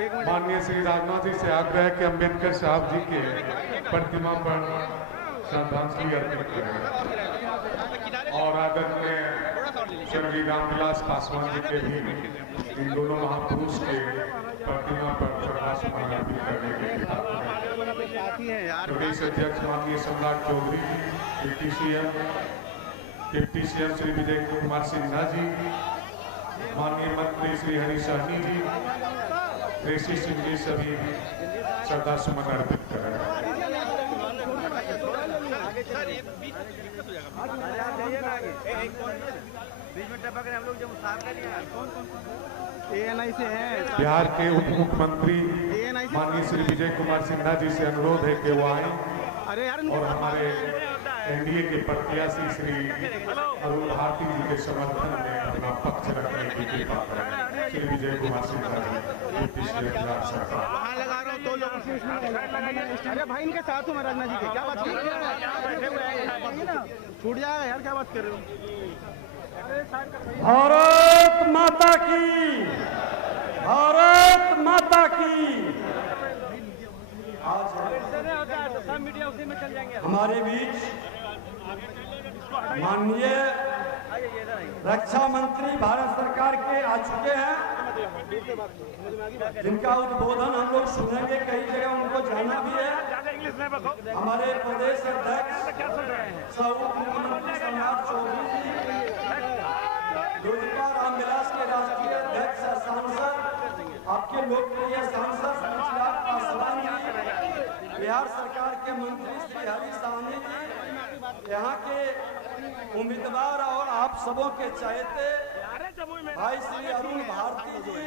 माननीय श्री राजनाथ जी से आग्रह है कि अम्बेडकर साहब जी के प्रतिमा पर श्रद्धांजलि अर्पित करें और आदरणीय स्वर्गीय रामविलास पासवान जी के भी इन दोनों महापुरुष के प्रतिमा पर श्रद्धासुमन अर्पित करने के लिए प्रदेश अध्यक्ष माननीय सम्राट चौधरी जी, डिप्टी सीएम श्री विजय कुमार सिन्हा जी, माननीय मंत्री श्री हरीश सहनी जी, ऋषि सिंह जी सभी श्रद्धासुमन अर्पित करें। बिहार के उप मुख्यमंत्री माननीय श्री विजय कुमार सिन्हा जी से अनुरोध है कि वो आए और हमारे एनडीए के प्रत्याशी श्री अरुण भारती जी के समर्थन में अपना पक्ष रखने की कृपा करें। श्री विजय कुमार सिन्हा जी पिछले बिहार सरकार। अरे भाई इनके साथ हूँ मैं राजनाथ जी के, क्या बात छूट जाएगा यार, क्या बात कर रहे हो। भारत माता की, भारत माता की। आज हमारे बीच माननीय रक्षा मंत्री भारत सरकार के आ चुके हैं, जिनका उद्बोधन हम लोग सुनेंगे, कई जगह उनको जाना भी है। हमारे प्रदेश अध्यक्ष सह उप मुख्यमंत्री सम्राट चौधरी जी, लोजपा रामविलास के राष्ट्रीय अध्यक्ष सांसद, आपके लोकप्रिय सांसद चिराग पासवान जी, बिहार सरकार के मंत्री श्री हरीश सहनी जी, यहाँ के उम्मीदवार और आप सबों के चहेते भाई श्री अरुण भारती जी,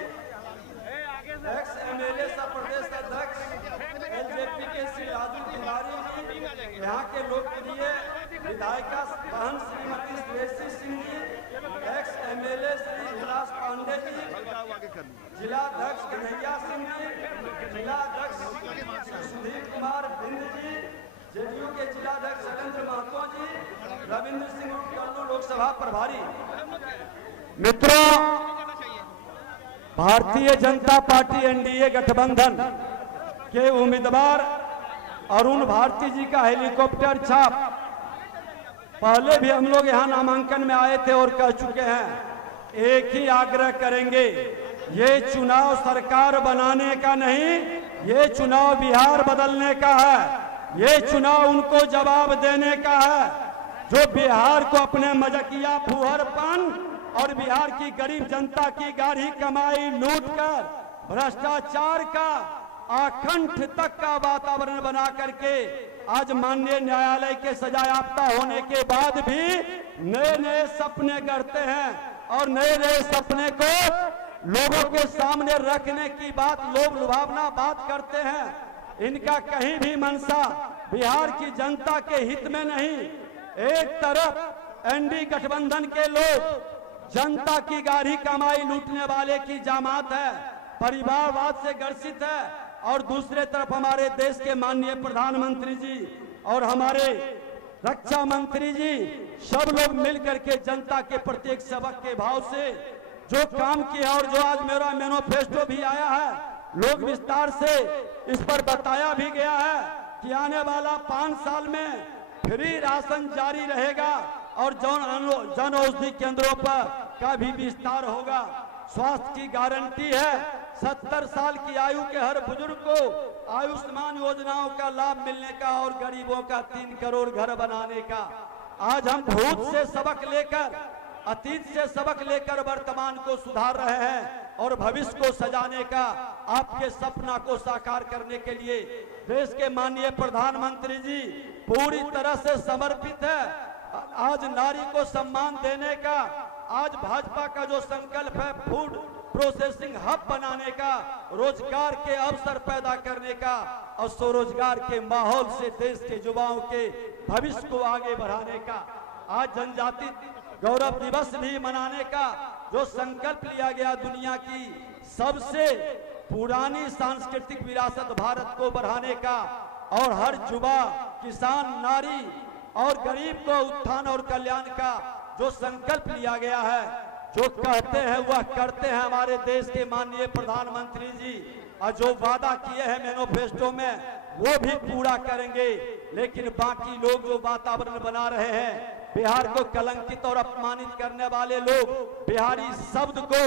एक्स एमएलए सह प्रदेश अध्यक्ष एलजेपी के श्री राजू तिवारी जी, यहाँ के लोकप्रिय विधायिका बहन श्रीमती ऋषि सिंह जी, एक्स एमएलए श्री विलास पांडे जी, जिलाध्यक्ष कन्हैया सिंह जी, जिलाध्यक्ष सुधीर कुमार बिंद जी, जेडीयू के जिलाध्यक्ष शैलेंद्र महतो जी, रविंद्र सिंह टल्लू लोकसभा प्रभारी। मित्रों, भारतीय जनता पार्टी एनडीए गठबंधन के उम्मीदवार अरुण भारती जी का हेलीकॉप्टर छाप पहले भी हम लोग यहाँ नामांकन में आए थे और कह चुके हैं, एक ही आग्रह करेंगे, ये चुनाव सरकार बनाने का नहीं, ये चुनाव बिहार बदलने का है। ये चुनाव उनको जवाब देने का है जो बिहार को अपने मजकिया फुहरपन और बिहार की गरीब जनता की गाढ़ी कमाई लूटकर भ्रष्टाचार का आखंड तक का वातावरण बना करके आज माननीय न्यायालय के सजायाफ्ता होने के बाद भी नए नए सपने गढ़ते हैं और नए नए सपने को लोगों के सामने रखने की बात, लोभ लुभावना बात करते हैं। इनका कहीं भी मंशा बिहार की जनता के हित में नहीं। एक तरफ एनडीए गठबंधन के लोग जनता की गाढ़ी कमाई लूटने वाले की जामात है, परिवारवाद से ग्रसित है, और दूसरे तरफ हमारे देश के माननीय प्रधानमंत्री जी और हमारे रक्षा मंत्री जी सब लोग मिलकर के जनता के प्रति एक सबक के भाव से जो काम किया और जो आज मेरा मैनिफेस्टो भी आया है, लोग विस्तार से इस पर बताया भी गया है कि आने वाला 5 साल में फ्री राशन जारी रहेगा और जन औषधि केंद्रों पर का भी विस्तार होगा। स्वास्थ्य की गारंटी है, 70 साल की आयु के हर बुजुर्ग को आयुष्मान योजनाओं का लाभ मिलने का और गरीबों का 3 करोड़ घर बनाने का। आज हम भूत से सबक लेकर, अतीत से सबक लेकर वर्तमान को सुधार रहे हैं और भविष्य को सजाने का, आपके सपना को साकार करने के लिए देश के माननीय प्रधानमंत्री जी पूरी तरह से समर्पित है। आज नारी को सम्मान देने का, आज भाजपा का जो संकल्प है फूड प्रोसेसिंग हब बनाने का, रोजगार के अवसर पैदा करने का और स्वरोजगार के माहौल से देश के युवाओं के भविष्य को आगे बढ़ाने का, आज जनजाति गौरव दिवस भी मनाने का जो संकल्प लिया गया, दुनिया की सबसे पुरानी सांस्कृतिक विरासत भारत को बढ़ाने का, और हर युवा, किसान, नारी और गरीब को उत्थान और कल्याण का जो संकल्प लिया गया है, जो कहते हैं वह करते हैं हमारे देश के माननीय प्रधानमंत्री जी और जो वादा किए हैं मैनिफेस्टो में वो भी पूरा करेंगे। लेकिन बाकी लोग जो वातावरण बना रहे हैं, बिहार को कलंकित और अपमानित करने वाले लोग बिहारी शब्द को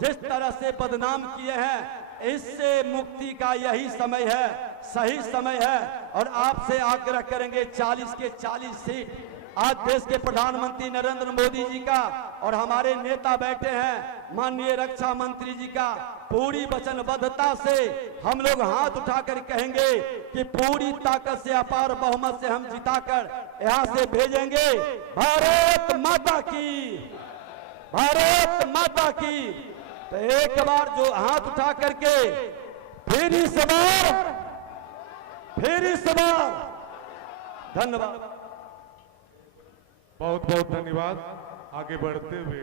जिस तरह से बदनाम किए हैं, इससे मुक्ति का यही समय है, सही समय है। और आपसे आग्रह करेंगे 40 के 40 सीट आज देश के प्रधानमंत्री नरेंद्र मोदी जी का और हमारे नेता बैठे हैं माननीय रक्षा मंत्री जी का पूरी वचनबद्धता से हम लोग हाथ उठाकर कहेंगे कि पूरी ताकत से अपार बहुमत से हम जिताकर यहाँ से भेजेंगे। भारत माता की, भारत माता की। तो एक बार जो हाथ उठा करके फिर इस बार धन्यवाद। बहुत बहुत धन्यवाद। आगे बढ़ते हुए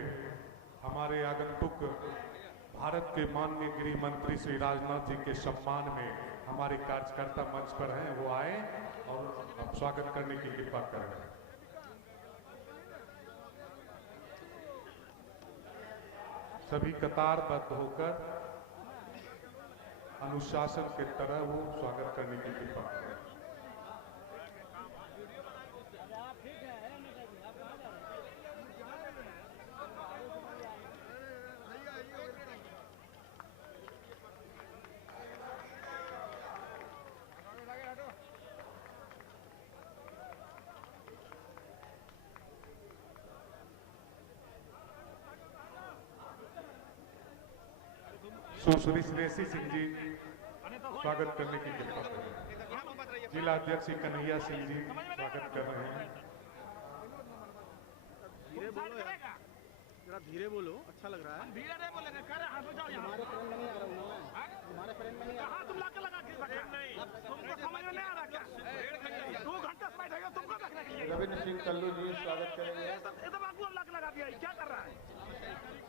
हमारे आगंतुक भारत के माननीय गृह मंत्री श्री राजनाथ जी के सम्मान में हमारे कार्यकर्ता मंच पर हैं, वो आए और हम स्वागत करने की कृपा करें। सभी कतारबद्ध होकर अनुशासन के तरह वो स्वागत करने की कृपा करें। सुश्री श्रेयसी सिंह जी स्वागत करने की कृपा करें। जिला अध्यक्ष कन्हैया सिंह जी स्वागत कर रहे हैं। धीरे बोलो यार, जरा धीरे बोलो, अच्छा लग रहा है। धीरे नहीं बोलेंगे, कह रहे हाथ जाओ। हमारे फ्रेंड में नहीं आ रहा हूं मैं, हमारे फ्रेंड में नहीं आ रहा। तुम लाके लगा के नहीं, तुमको समझ में नहीं आ रहा क्या? 2 घंटे से बैठेगा तुमको देखने के लिए। रविंद्र सिंह कल्लू जी स्वागत करेंगे। ये तो बाबू लाके लगा दिया, क्या कर रहा है?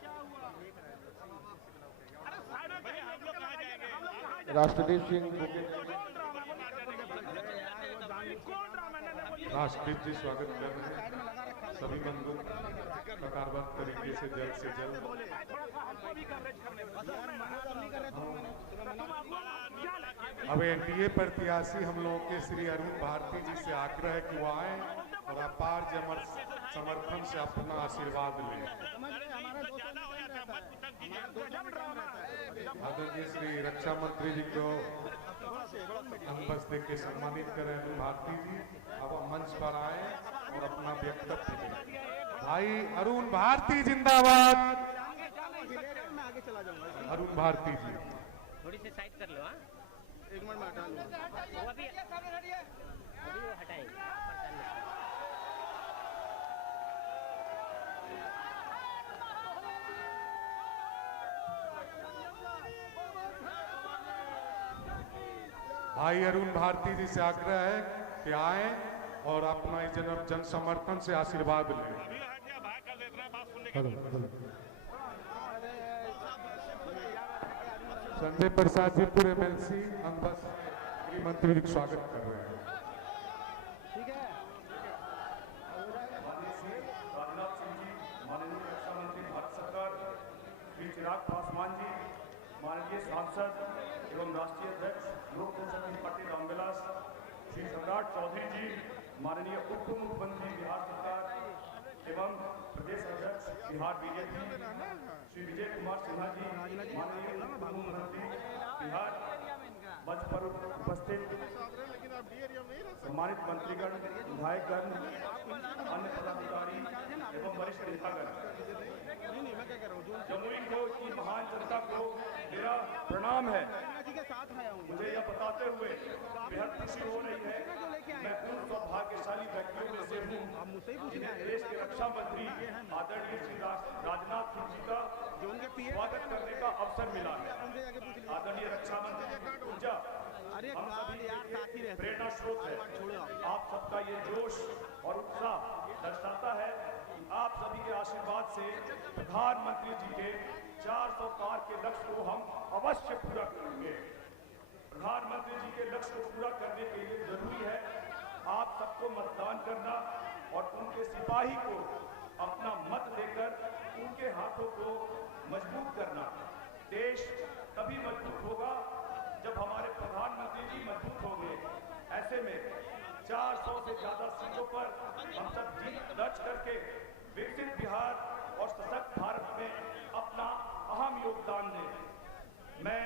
क्या हुआ? अरे साइड में हम लोग कहां जाएंगे? हम लोग कहां जाएंगे? राष्ट्रदीप सिंह राष्ट्रदीप जी स्वागत कर रहे हैं। सभी बंधु कतारबद्ध तरीके से जल्द अब एनडीए प्रत्याशी हम लोगों के श्री अरुण भारती जी से आग्रह है कि वो आए और अपार समर्थन से अपना आशीर्वाद लें। आदरणीय श्री रक्षा मंत्री जी को अंगबस दे के सम्मानित करें अरुण भारती जी। अब मंच पर आए और अपना वक्तव्य दें। भाई अरुण भारती जिंदाबाद। मैं आगे चला जाऊंगा। अरुण भारती जी थोड़ी सी साइड कर लो। 1 मिनट में हटा लूंगा। वो अभी वो हटाएंगे। भाई अरुण भारती जी से आग्रह है कि आए और अपना जन समर्थन से आशीर्वाद लें। संजय प्रसाद जी पूरे एमएलसी अंबस गृह मंत्री जी स्वागत कर रहे हैं। ठीक है। राजनाथ सिंह जी, माननीय रक्षा मंत्री भारत सरकार, श्री चिराग पासवान जी, माननीय सांसद एवं राष्ट्रीय अध्यक्ष लोक जनशक्ति पार्टी रामविलास, श्री सम्राट चौधरी जी, माननीय उप मुख्यमंत्री बिहार सरकार एवं प्रदेश अध्यक्ष बिहार बीजेपी, श्री विजय कुमार सिन्हा जी, माननीय उप मुख्यमंत्री बिहार, मंच पर उपस्थित सम्मानित मंत्रीगण, विधायकगण, अन्य पदाधिकारी एवं वरिष्ठ नेतागण, जमुई को की महान जनता को मेरा प्रणाम है। जी के साथ आया हूँ। मुझे यह बताते हुए बेहद खुशी हो रही है, मैं उन सौभाग्यशाली व्यक्तियों में से हूँ जिन्हें देश के रक्षा मंत्री आदरणीय श्री राजनाथ सिंह जी का स्वागत करने का अवसर मिला है। आदरणीय रक्षा मंत्री ऊर्जा हम सभी प्रेरणा स्रोत है। आप सबका ये जोश और उत्साह दर्शाता है कि आप सभी के आशीर्वाद से प्रधानमंत्री जी के 400 पार के लक्ष्य को हम अवश्य पूरा करेंगे। प्रधानमंत्री जी के लक्ष्य को पूरा करने के लिए जरूरी है आप सबको मतदान करना और उनके सिपाही को अपना मत देकर उनके हाथों को मजबूत करना। देश तभी मजबूत होगा तेजी मजबूत होंगे। ऐसे में 400 से ज्यादा सीटों पर हम सब जीत दर्ज करके विकसित बिहार और सशक्त भारत में अपना अहम योगदान दें। मैं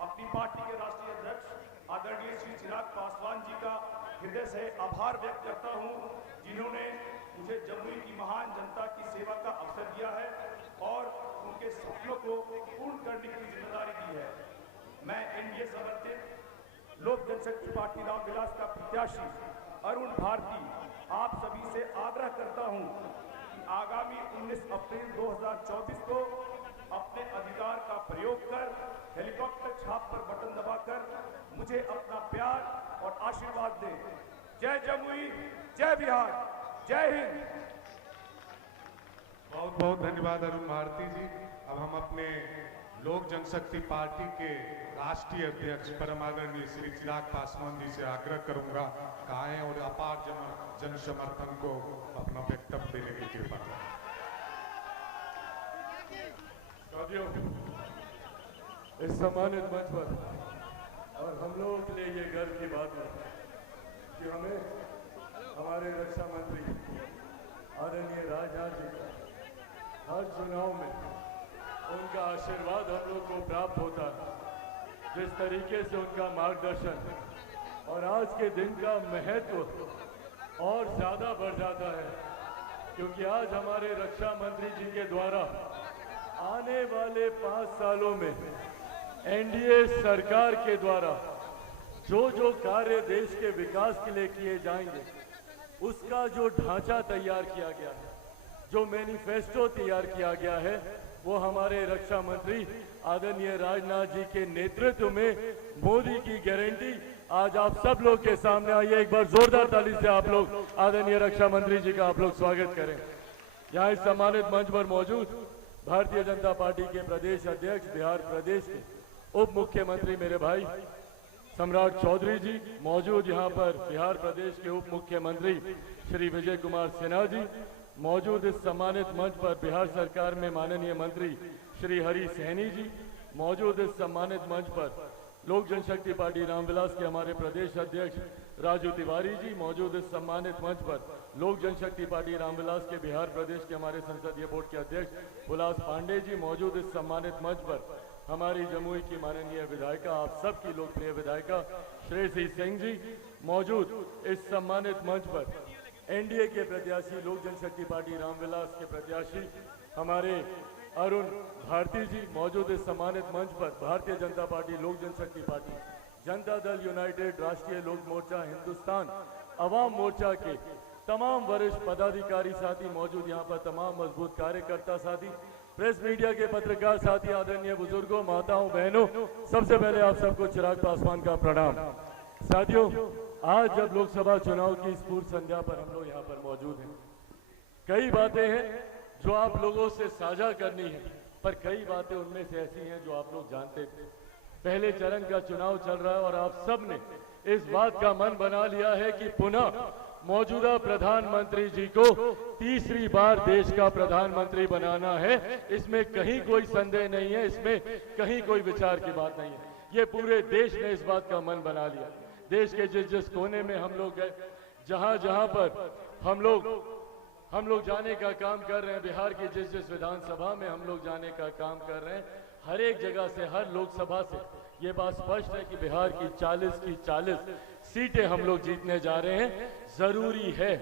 अपनी पार्टी के राष्ट्रीय अध्यक्ष आदरणीय श्री चिराग पासवान जी का हृदय से आभार व्यक्त करता हूं, जिन्होंने मुझे जमुई की महान जनता की सेवा का अवसर दिया है और उनके सपनों को पूर्ण करने की जिम्मेदारी दी है। मैं एनडीए समर्थित लोक जनशक्ति पार्टी रामविलास का प्रत्याशी अरुण भारती आप सभी से आग्रह करता हूं कि आगामी 19 अप्रैल 2024 को अपने अधिकार का प्रयोग कर हेलीकॉप्टर छाप पर बटन दबाकर मुझे अपना प्यार और आशीर्वाद दें। जय जमुई, जय बिहार, जय हिंद। बहुत बहुत धन्यवाद अरुण भारती जी। अब हम अपने लोक जनशक्ति पार्टी के राष्ट्रीय अध्यक्ष परम आदरणीय श्री चिराग पासवान जी से आग्रह करूंगा कि आएं और अपार जन समर्थन को अपना वक्तव्य देने की कृपा करें। साथियों, इस सम्मानित मंच पर और हम लोगों के लिए ये गर्व की बात है कि हमें हमारे रक्षा मंत्री आदरणीय राजनाथ जी का हर चुनाव में उनका आशीर्वाद हम लोग को प्राप्त होता है। जिस तरीके से उनका मार्गदर्शन और आज के दिन का महत्व और ज्यादा बढ़ जाता है, क्योंकि आज हमारे रक्षा मंत्री जी के द्वारा आने वाले 5 सालों में एनडीए सरकार के द्वारा जो कार्य देश के विकास के लिए किए जाएंगे, उसका जो ढांचा तैयार किया गया है, जो मैनिफेस्टो तैयार किया गया है, वो हमारे रक्षा मंत्री आदरणीय राजनाथ जी के नेतृत्व में मोदी की गारंटी आज आप सब लोग के सामने आई है। एक बार जोरदार ताली से आप लोग आदरणीय रक्षा मंत्री जी का आप लोग स्वागत करें। यहाँ इस सम्मानित मंच पर मौजूद भारतीय जनता पार्टी के प्रदेश अध्यक्ष, बिहार प्रदेश के उप मुख्यमंत्री मेरे भाई सम्राट चौधरी जी मौजूद, यहाँ पर बिहार प्रदेश के उप मुख्यमंत्री श्री विजय कुमार सिन्हा जी मौजूद, इस सम्मानित मंच पर बिहार सरकार में माननीय मंत्री श्री हरि सहनी जी मौजूद, इस सम्मानित मंच पर लोक जनशक्ति पार्टी रामविलास के हमारे प्रदेश अध्यक्ष राजू तिवारी जी मौजूद, इस सम्मानित मंच पर लोक जनशक्ति पार्टी रामविलास के बिहार प्रदेश के हमारे संसदीय बोर्ड के अध्यक्ष हुलास पांडे जी मौजूद, इस सम्मानित मंच पर हमारी जमुई की माननीय विधायिका, आप सबकी लोकप्रिय विधायिका श्रेयसी सिंह जी मौजूद, इस सम्मानित मंच पर एनडीए के प्रत्याशी लोक जनशक्ति पार्टी रामविलास के प्रत्याशी हमारे अरुण भारती जी मौजूद, इस सम्मानित मंच पर भारतीय जनता पार्टी लोक जनशक्ति पार्टी जनता दल यूनाइटेड राष्ट्रीय लोक मोर्चा हिंदुस्तान अवाम मोर्चा के तमाम वरिष्ठ पदाधिकारी साथी मौजूद, यहाँ पर तमाम मजबूत कार्यकर्ता साथी, प्रेस मीडिया के पत्रकार साथी, आदरणीय बुजुर्गों, माताओं, बहनों, सबसे पहले आप सबको चिराग पासवान का प्रणाम। साथियों, आज जब लोकसभा चुनाव की इस पूर्व संध्या पर हम लोग यहाँ पर मौजूद हैं, कई बातें हैं जो आप लोगों से साझा करनी है, पर कई बातें उनमें से ऐसी हैं जो आप लोग जानते थे। पहले चरण का चुनाव चल रहा है और आप सब ने इस बात का मन बना लिया है कि पुनः मौजूदा प्रधानमंत्री जी को तीसरी बार देश का प्रधानमंत्री बनाना है। इसमें कहीं कोई संदेह नहीं है, इसमें कहीं कोई विचार की बात नहीं है। ये पूरे देश ने इस बात का मन बना लिया। देश के जिस कोने में हम लोग गए, जहां पर हम लोग जाने का काम कर रहे हैं, बिहार की जिस विधानसभा में हम लोग जाने का काम कर रहे हैं, हर एक जगह से, हर लोकसभा से ये बात स्पष्ट है कि बिहार की 40 की 40 सीटें हम लोग जीतने जा रहे हैं। जरूरी है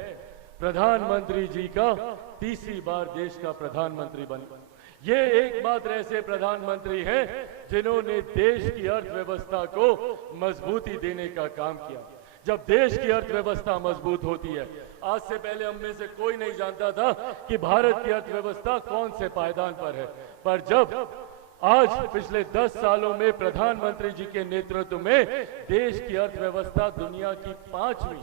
प्रधानमंत्री जी का तीसरी बार देश का प्रधानमंत्री बने। ये एकमात्र ऐसे प्रधानमंत्री हैं जिन्होंने देश की अर्थव्यवस्था को मजबूती देने का काम किया। जब देश की अर्थव्यवस्था मजबूत होती है, आज से पहले हम में से कोई नहीं जानता था कि भारत की अर्थव्यवस्था कौन से पायदान पर है, पर जब आज पिछले 10 सालों में प्रधानमंत्री जी के नेतृत्व में देश की अर्थव्यवस्था दुनिया की 5वीं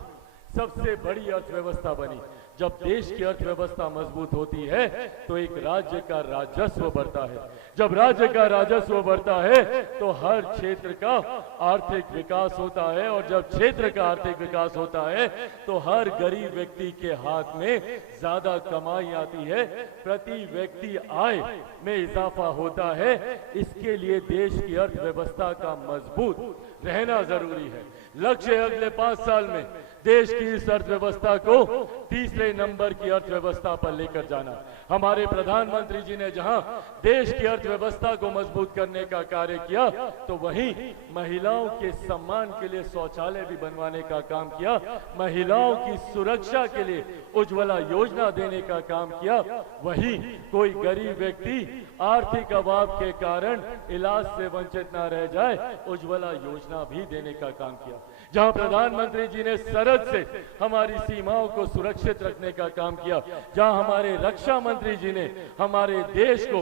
सबसे बड़ी अर्थव्यवस्था बनी। जब देश की अर्थव्यवस्था मजबूत होती है तो एक राज्य का राजस्व बढ़ता है। जब राज्य का राजस्व बढ़ता है तो हर क्षेत्र का आर्थिक विकास होता है, और जब क्षेत्र का आर्थिक विकास होता है तो हर गरीब व्यक्ति के हाथ में ज्यादा कमाई आती है, प्रति व्यक्ति आय में इजाफा होता है। इसके लिए देश की अर्थव्यवस्था का मजबूत रहना जरूरी है। लक्ष्य है अगले 5 साल में देश की इस अर्थव्यवस्था को तीसरे नंबर की अर्थव्यवस्था पर लेकर जाना। हमारे प्रधानमंत्री जी ने जहां देश की अर्थव्यवस्था को मजबूत करने का कार्य किया तो वहीं महिलाओं के सम्मान के लिए शौचालय भी बनवाने का काम किया, महिलाओं की सुरक्षा के लिए उज्ज्वला योजना देने का काम किया। वहीं कोई गरीब व्यक्ति आर्थिक अभाव के कारण इलाज से वंचित न रह जाए, उज्ज्वला योजना भी देने का काम किया। जहां प्रधानमंत्री जी ने सरहद से हमारी सीमाओं को सुरक्षित रखने का काम किया, जहां हमारे रक्षा मंत्री जी ने हमारे देश को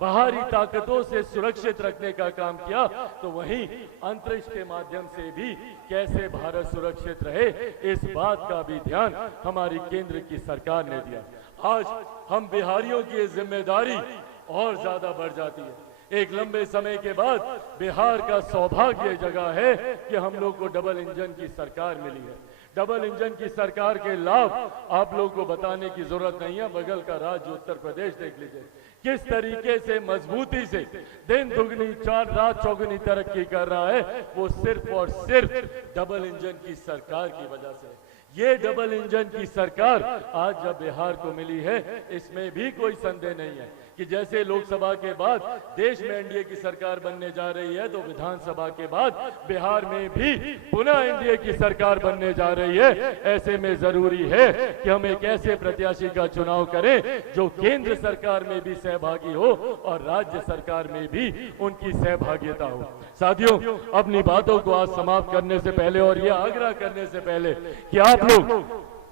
बाहरी ताकतों से सुरक्षित रखने का काम किया, तो वहीं अंतरिक्ष के माध्यम से भी कैसे भारत सुरक्षित रहे, इस बात का भी ध्यान हमारी केंद्र की सरकार ने दिया। आज हम बिहारियों की ये जिम्मेदारी और ज्यादा बढ़ जाती है। एक लंबे समय के बाद बिहार का सौभाग्य जगह है कि हम लोग को डबल इंजन की सरकार मिली है। डबल इंजन की सरकार के लाभ आप लोगों को बताने की जरूरत नहीं है। बगल का राज्य उत्तर प्रदेश देख लीजिए, किस तरीके से मजबूती से दिन दुगनी चार रात चौगुनी तरक्की कर रहा है, वो सिर्फ और सिर्फ डबल इंजन की सरकार की वजह से। ये डबल इंजन की सरकार आज जब बिहार को मिली है, इसमें भी कोई संदेह नहीं है कि जैसे लोकसभा के बाद देश में एनडीए की सरकार बनने जा रही है, तो विधानसभा के बाद बिहार में भी पुनः एनडीए की सरकार बनने जा रही है। ऐसे में जरूरी है कि हम एक ऐसे प्रत्याशी का चुनाव करें जो केंद्र सरकार में भी सहभागी हो और राज्य सरकार में भी उनकी सहभागिता हो। साथियों, अपनी बातों को आज समाप्त करने से पहले और यह आग्रह करने से पहले कि आप लोग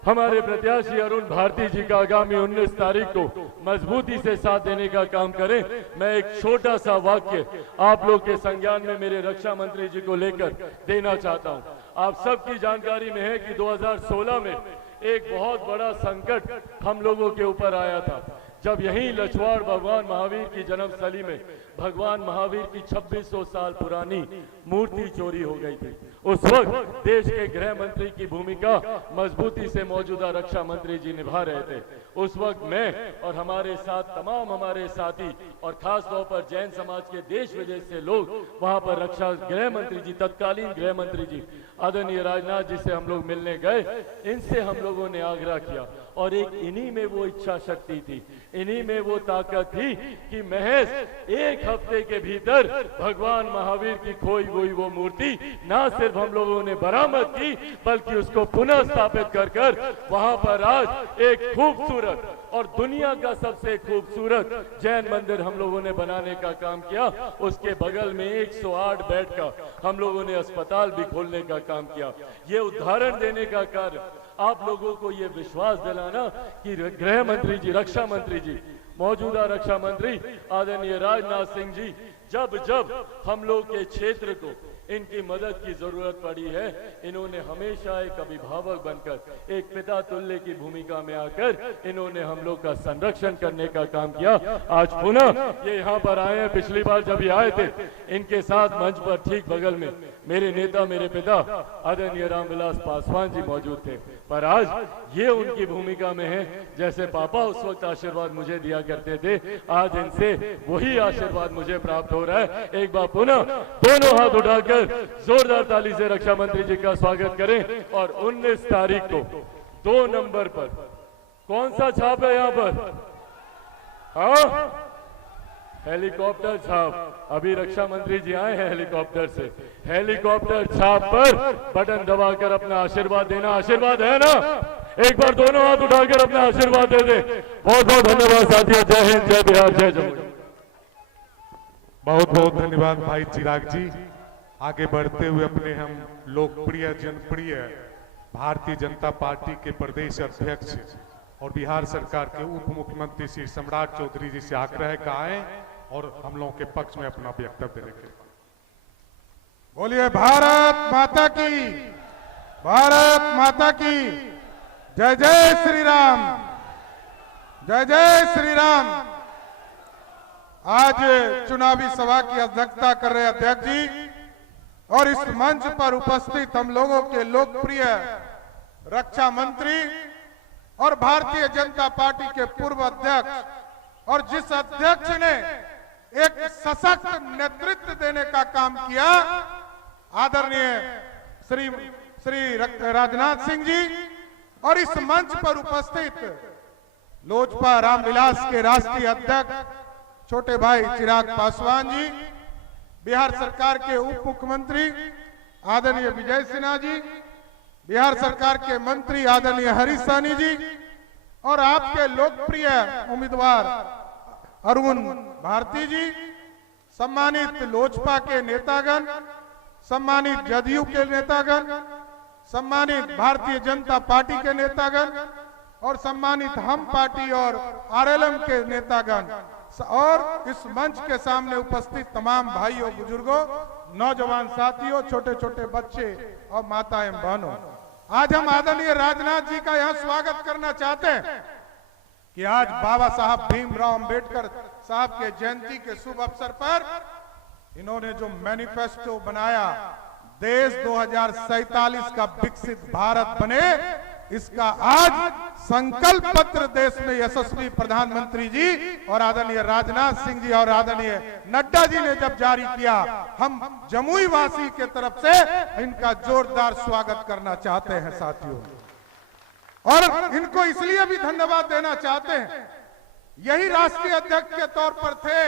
हमारे प्रत्याशी अरुण भारती जी का आगामी 19 तारीख को मजबूती से साथ देने का काम करें। मैं एक छोटा सा वाक्य आप लोग के संज्ञान में मेरे रक्षा मंत्री जी को लेकर देना चाहता हूं। आप सबकी जानकारी में है कि 2016 में एक बहुत बड़ा संकट हम लोगों के ऊपर आया था, जब यहीं लछवाड़ भगवान महावीर की जन्मस्थली में भगवान महावीर की 2600 साल पुरानी मूर्ति चोरी हो गई थी। उस वक्त देश के गृह मंत्री की भूमिका मजबूती से मौजूदा रक्षा मंत्री जी निभा रहे थे। उस वक्त मैं और हमारे साथ तमाम हमारे साथी और खास तौर पर जैन समाज के देश विदेश से लोग वहां पर रक्षा गृह मंत्री जी, तत्कालीन गृह मंत्री जी आदरणीय राजनाथ जी से हम लोग मिलने गए। इनसे हम लोगों ने आग्रह किया और एक इन्हीं में वो इच्छा शक्ति थी, इन्हीं में वो ताकत थी कि महज एक हफ्ते के भीतर भगवान महावीर की खोई हुई वो मूर्ति ना सिर्फ हम लोगों ने बरामद की, बल्कि उसको पुनः स्थापित कर वहां पर आज एक खूबसूरत और दुनिया का सबसे खूबसूरत जैन मंदिर हम लोगों ने बनाने का काम किया। उसके बगल में 108 बेड का हम लोगों ने अस्पताल भी खोलने का काम किया। ये उदाहरण देने का कार्य, आप लोगों को ये विश्वास दिलाना कि गृह मंत्री जी, रक्षा मंत्री जी, मौजूदा रक्षा मंत्री आदरणीय राजनाथ सिंह जी, जब जब हम लोग के क्षेत्र को इनकी मदद की जरूरत पड़ी है, इन्होंने हमेशा एक अभिभावक बनकर, एक पिता तुल्य की भूमिका में आकर इन्होंने हम लोग का संरक्षण करने का काम किया। आज पुनः ये यहाँ पर आए हैं। पिछली बार जब ये आए थे, इनके साथ मंच पर ठीक बगल में मेरे नेता, मेरे पिता आदरणीय रामविलास पासवान जी मौजूद थे, पर आज ये उनकी भूमिका में है। जैसे पापा उस वक्त आशीर्वाद मुझे दिया करते थे, आज इनसे वही आशीर्वाद मुझे प्राप्त हो रहा है। एक बार पुनः दोनों हाथ उठाकर जोरदार ताली से रक्षा मंत्री जी का स्वागत करें। और 19 तारीख को 2 नंबर पर कौन सा छाप है यहाँ पर? हाँ, हेलीकॉप्टर छाप। अभी रक्षा मंत्री जी आए हैं हेलीकॉप्टर से। हेलीकॉप्टर छाप पर बटन दबाकर अपना आशीर्वाद देना। आशीर्वाद है ना? एक बार दोनों हाथ उठाकर अपना आशीर्वाद दे दे। बहुत बहुत धन्यवाद साथियों। जय हिंद, जय बिहार, जय जम्मू। बहुत बहुत धन्यवाद भाई चिराग जी। आगे बढ़ते हुए अपने हम लोकप्रिय जनप्रिय भारतीय जनता पार्टी के प्रदेश अध्यक्ष और बिहार सरकार के उप मुख्यमंत्री श्री सम्राट चौधरी जी से आग्रह का आए और हम लोगों के पक्ष में अपना वक्तव्य रखें। बोलिए भारत माता की, भारत माता की जय जय श्री राम, जय जय श्री राम। आज चुनावी सभा की अध्यक्षता कर रहे अध्यक्ष जी और इस मंच पर उपस्थित हम लोगों के लोकप्रिय रक्षा मंत्री और भारतीय जनता पार्टी के पूर्व अध्यक्ष और जिस अध्यक्ष ने एक सशक्त नेतृत्व देने का काम किया, आदरणीय श्री राजनाथ सिंह जी, और इस मंच पर उपस्थित लोजपा रामविलास के राष्ट्रीय अध्यक्ष छोटे भाई चिराग पासवान जी, बिहार सरकार के उप मुख्यमंत्री आदरणीय विजय सिन्हा जी, बिहार सरकार के मंत्री आदरणीय हरीश सहनी जी और आपके लोकप्रिय उम्मीदवार अरुण भारती जी, सम्मानित लोजपा के नेतागण, सम्मानित जदयू के नेतागण, सम्मानित भारतीय जनता पार्टी के नेतागण और सम्मानित हम पार्टी और आरएलएम के नेतागण और इस मंच के सामने उपस्थित तमाम भाइयों, बुजुर्गों, नौजवान साथियों, छोटे छोटे बच्चे और माताएं बहनों, आज हम आदरणीय राजनाथ जी का यहाँ स्वागत करना चाहते हैं कि आज बाबा साहब भीमराव अंबेडकर साहब के जयंती के शुभ अवसर पर इन्होंने जो मैनिफेस्टो बनाया, देश 2047 का विकसित भारत बने, इसका आज संकल्प पत्र देश में यशस्वी प्रधानमंत्री जी और आदरणीय राजनाथ सिंह जी और आदरणीय नड्डा जी ने जब जारी किया, हम जमुई वासी के तरफ से इनका जोरदार स्वागत करना चाहते हैं साथियों। और इनको इसलिए भी धन्यवाद देना चाहते हैं, यही राष्ट्रीय अध्यक्ष के तौर पर थे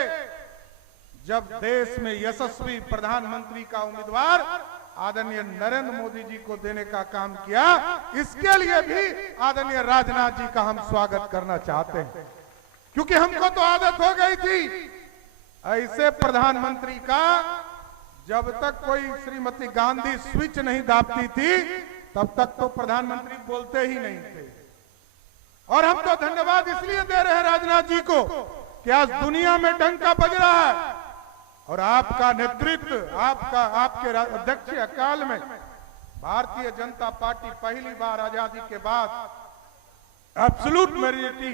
जब देश में यशस्वी प्रधानमंत्री का उम्मीदवार आदरणीय नरेंद्र मोदी जी को देने का काम किया। इसके लिए भी आदरणीय राजनाथ जी का हम स्वागत करना चाहते हैं, क्योंकि हमको तो आदत हो गई थी ऐसे प्रधानमंत्री का, जब तक कोई श्रीमती गांधी स्विच नहीं दाबती थी तब तक तो प्रधानमंत्री बोलते ही नहीं थे। और हम तो धन्यवाद इसलिए दे रहे हैं राजनाथ जी को कि आज दुनिया में डंका बज रहा है और आपका नेतृत्व, आपके अध्यक्ष काल में भारतीय जनता पार्टी पहली बार आजादी के बाद एब्सोल्यूट मेजॉरिटी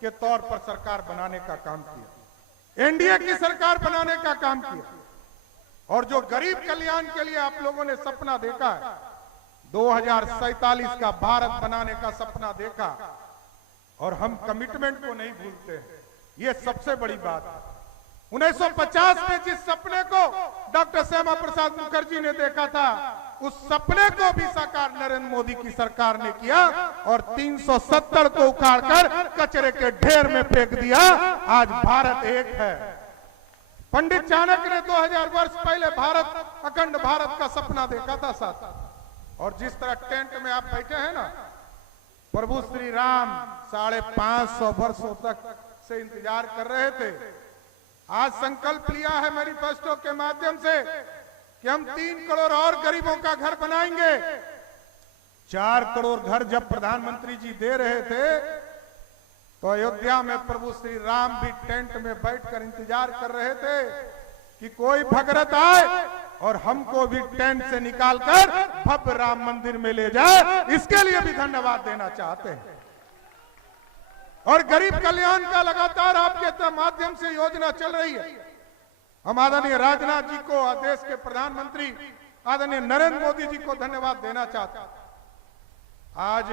के तौर पर सरकार बनाने का काम किया, एनडीए की सरकार बनाने का काम किया। और जो गरीब कल्याण के लिए आप लोगों ने सपना देखा है, 2047 का भारत बनाने का सपना देखा, और हम कमिटमेंट को नहीं भूलते हैं, ये सबसे बड़ी बात है। 1950 में जिस सपने को डॉक्टर श्यामा प्रसाद मुखर्जी ने देखा था, उस सपने को भी साकार नरेंद्र मोदी की सरकार ने किया और 370 को उखाड़कर कचरे के ढेर में फेंक दिया। आज भारत एक है। पंडित चाणक्य ने 2000 वर्ष पहले भारत, अखंड भारत का सपना देखा था साथ। और जिस तरह टेंट में आप बैठे हैं ना, प्रभु श्री राम 550 वर्षों तक से इंतजार कर रहे थे। आज संकल्प लिया है मैनिफेस्टो के माध्यम से कि हम 3 करोड़ और गरीबों का घर बनाएंगे। 4 करोड़ घर जब प्रधानमंत्री जी दे रहे थे तो अयोध्या में प्रभु श्री राम भी टेंट में बैठकर इंतजार कर रहे थे कि कोई भगरत आए और हमको भी टेंट से निकालकर भव्य राम मंदिर में ले जाए। इसके लिए भी धन्यवाद देना चाहते हैं। और गरीब कल्याण का लगातार आपके माध्यम से योजना चल रही है। हम आदरणीय राजनाथ जी को, देश के प्रधानमंत्री आदरणीय नरेंद्र मोदी जी को धन्यवाद देना चाहते हैं। आज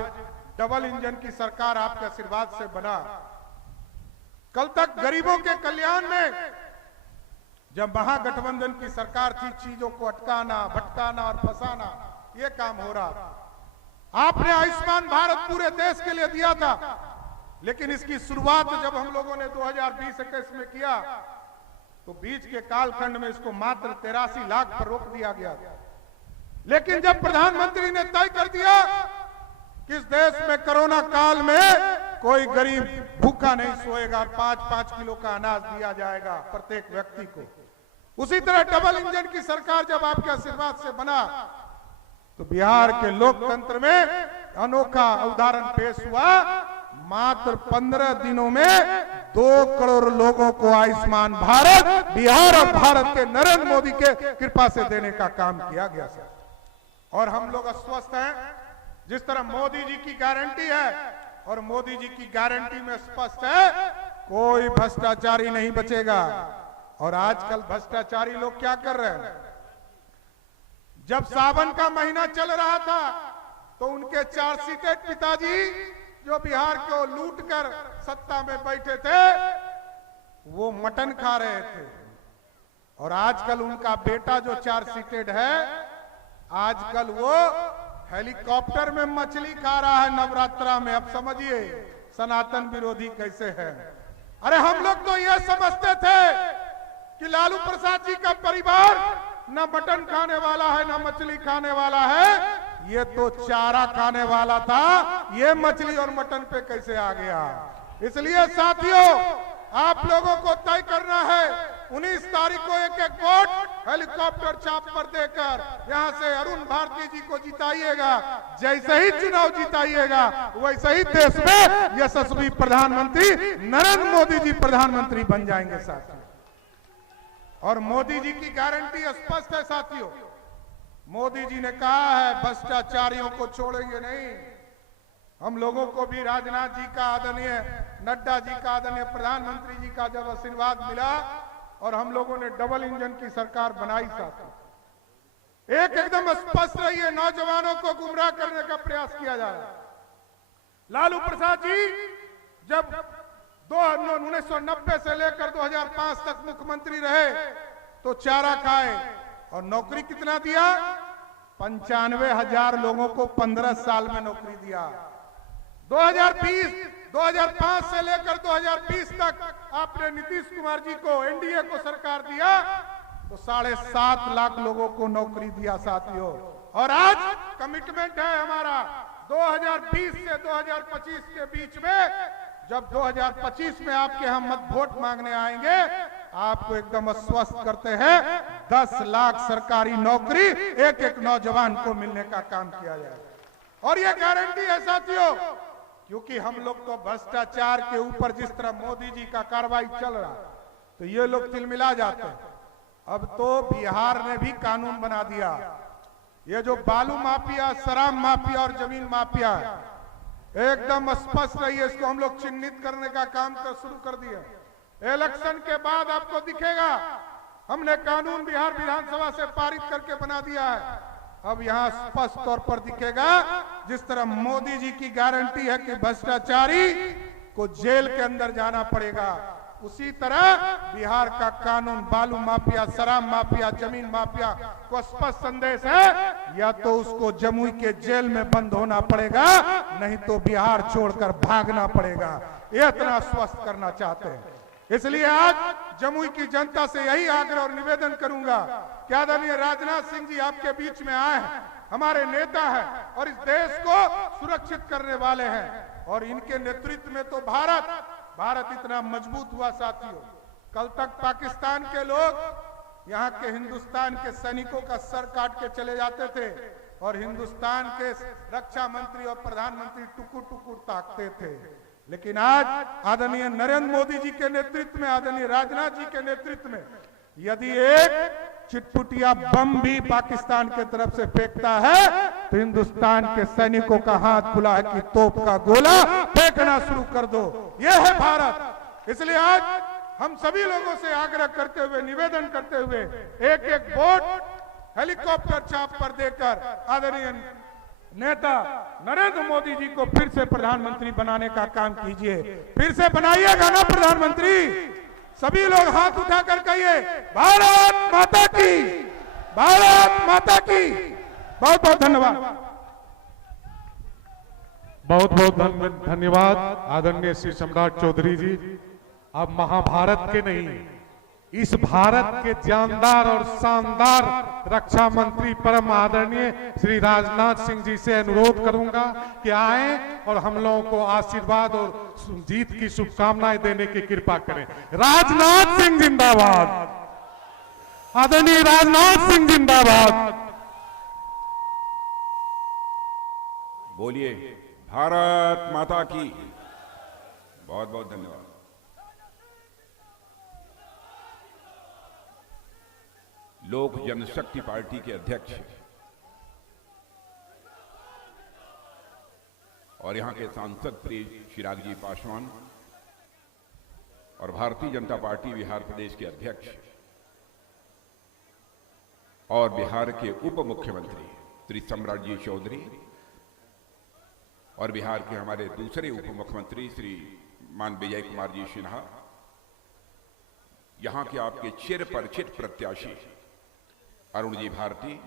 डबल इंजन की सरकार आपके आशीर्वाद से बना। कल तक गरीबों के कल्याण में जब महागठबंधन की सरकार थी, चीजों को अटकाना, भटकाना और फंसाना, ये काम हो रहा था। आपने आयुष्मान भारत पूरे देश के लिए दिया था, लेकिन इसकी शुरुआत जब हम लोगों ने 2020-21 में किया तो बीच के कालखंड में इसको मात्र 83 लाख पर रोक दिया गया। लेकिन जब प्रधानमंत्री ने तय कर दिया कि इस देश में कोरोना काल में कोई गरीब भूखा नहीं सोएगा, 5-5 किलो का अनाज दिया जाएगा प्रत्येक व्यक्ति को, उसी तरह डबल इंजन की सरकार जब आपके आशीर्वाद से बना तो बिहार के लोकतंत्र में अनोखा उदाहरण पेश हुआ। मात्र 15 दिनों में 2 करोड़ लोगों को आयुष्मान भारत बिहार और भारत के नरेंद्र मोदी के कृपा से देने का काम किया गया। और हम लोग आश्वस्त हैं जिस तरह मोदी जी की गारंटी है, और मोदी जी की गारंटी में स्पष्ट है कोई भ्रष्टाचारी नहीं बचेगा। और आजकल भ्रष्टाचारी लोग क्या कर रहे हैं, जब सावन का महीना चल रहा था तो उनके चार्जशीटेड पिताजी जो बिहार को लूट कर सत्ता में बैठे थे वो मटन खा रहे थे, और आजकल उनका बेटा जो चार्जशीटेड है आजकल वो हेलीकॉप्टर में मछली खा रहा है नवरात्रा में। अब समझिए सनातन विरोधी कैसे है। अरे हम लोग तो ये समझते थे कि लालू प्रसाद जी का परिवार न मटन खाने वाला है न मछली खाने वाला है, ये तो चारा खाने वाला था, ये मछली और मटन पे कैसे आ गया। इसलिए साथियों आप लोगों को तय करना है 19 तारीख को एक एक वोट हेलीकॉप्टर चाप पर देकर यहां से अरुण भारती जी को जिताइएगा। जैसे ही चुनाव जिताइएगा वैसे ही देश में यशस्वी प्रधानमंत्री नरेंद्र मोदी जी प्रधानमंत्री बन जाएंगे साथियों। और मोदी जी की गारंटी स्पष्ट है साथियों। मोदी जी ने कहा है भ्रष्टाचारियों को छोड़ेंगे नहीं। हम लोगों को भी राजनाथ जी का आदरणीय नड्डा जी का आदरणीय प्रधानमंत्री जी का जब आशीर्वाद मिला और हम लोगों ने डबल इंजन की सरकार बनाई साथियों, एक एकदम स्पष्ट रही है नौजवानों को गुमराह करने का प्रयास किया जा रहा है। लालू प्रसाद जी जब 1990 से लेकर 2005 तक मुख्यमंत्री रहे तो चारा खाए और नौकरी कितना दिया, 95,000 लोगों को 15 साल में नौकरी दिया। 2005 से लेकर 2020 तक आपने नीतीश कुमार जी को एनडीए को सरकार दिया तो 7.5 लाख लोगों को नौकरी दिया साथियों। और आज कमिटमेंट है हमारा 2020 से 2025 के बीच में, जब 2025 में आपके हम मत वोट मांगने आएंगे आपको एकदम आश्वस्त करते हैं 10 लाख सरकारी नौकरी एक एक नौजवान को मिलने का काम किया जाएगा। और ये गारंटी है साथियों, क्योंकि हम लोग तो भ्रष्टाचार के ऊपर जिस तरह मोदी जी का कार्रवाई चल रहा तो ये लोग तिलमिला जाते हैं। अब तो बिहार ने भी कानून बना दिया, ये जो बालू माफिया, शराब माफिया और जमीन माफिया है एकदम स्पष्ट रही है, इसको हम लोग चिन्हित करने का काम शुरू कर दिया। इलेक्शन के बाद आपको दिखेगा हमने कानून बिहार विधानसभा से पारित करके बना दिया है। अब यहाँ स्पष्ट तौर पर दिखेगा जिस तरह मोदी जी की गारंटी है कि भ्रष्टाचारी को जेल के अंदर जाना पड़ेगा, उसी तरह बिहार का कानून बालू माफिया, शराब माफिया, जमीन माफिया को स्पष्ट संदेश है या तो उसको जमुई के जेल में बंद होना पड़ेगा नहीं तो बिहार छोड़कर भागना पड़ेगा। ये इतना स्पष्ट करना चाहते हैं। इसलिए आज जमुई की जनता से यही आग्रह और निवेदन करूंगा कि आदरणीय राजनाथ सिंह जी आपके बीच में आए हैं, हमारे नेता हैं और इस देश को सुरक्षित करने वाले हैं और इनके नेतृत्व में तो भारत इतना मजबूत हुआ साथियों। कल तक पाकिस्तान के लोग यहाँ के हिंदुस्तान के सैनिकों का सर काट के चले जाते थे और हिंदुस्तान के रक्षा मंत्री और प्रधानमंत्री टुकुर टुकुर ताकते थे, लेकिन आज आदरणीय नरेंद्र मोदी जी के नेतृत्व में, आदरणीय राजनाथ जी के नेतृत्व में यदि एक चिटपुटिया बम भी पाकिस्तान के तरफ से फेंकता है तो हिंदुस्तान के सैनिकों का हाथ खुला है कि तोप का गोला फेंकना शुरू कर दो। यह है भारत। इसलिए आज हम सभी लोगों से आग्रह करते हुए, निवेदन करते हुए एक एक वोट हेलीकॉप्टर चाप पर देकर आदरणीय नेता नरेंद्र मोदी जी को फिर से प्रधानमंत्री बनाने का काम कीजिए। फिर से बनाइएगा ना प्रधानमंत्री। सभी लोग हाथ उठाकर कहिए भारत माता की, भारत माता की। बहुत बहुत धन्यवाद। बहुत बहुत धन्यवाद आदरणीय श्री सम्राट चौधरी जी। अब महाभारत के नहीं, इस भारत के जानदार और शानदार रक्षा मंत्री परम आदरणीय श्री राजनाथ सिंह जी से अनुरोध करूंगा कि आए और हम लोगों को आशीर्वाद और जीत की शुभकामनाएं देने की कृपा करें। राजनाथ सिंह जिंदाबाद, आदरणीय राजनाथ सिंह जिंदाबाद। बोलिए भारत माता की। बहुत बहुत धन्यवाद। लोक जनशक्ति पार्टी के अध्यक्ष और यहाँ के सांसद श्री चिराग जी पासवान और भारतीय जनता पार्टी बिहार प्रदेश के अध्यक्ष और बिहार के उप मुख्यमंत्री श्री सम्राट जी चौधरी और बिहार के हमारे दूसरे उप मुख्यमंत्री श्री मान विजय कुमार जी सिन्हा, यहाँ के आपके चिर परिचित प्रत्याशी अरुण जी भारती,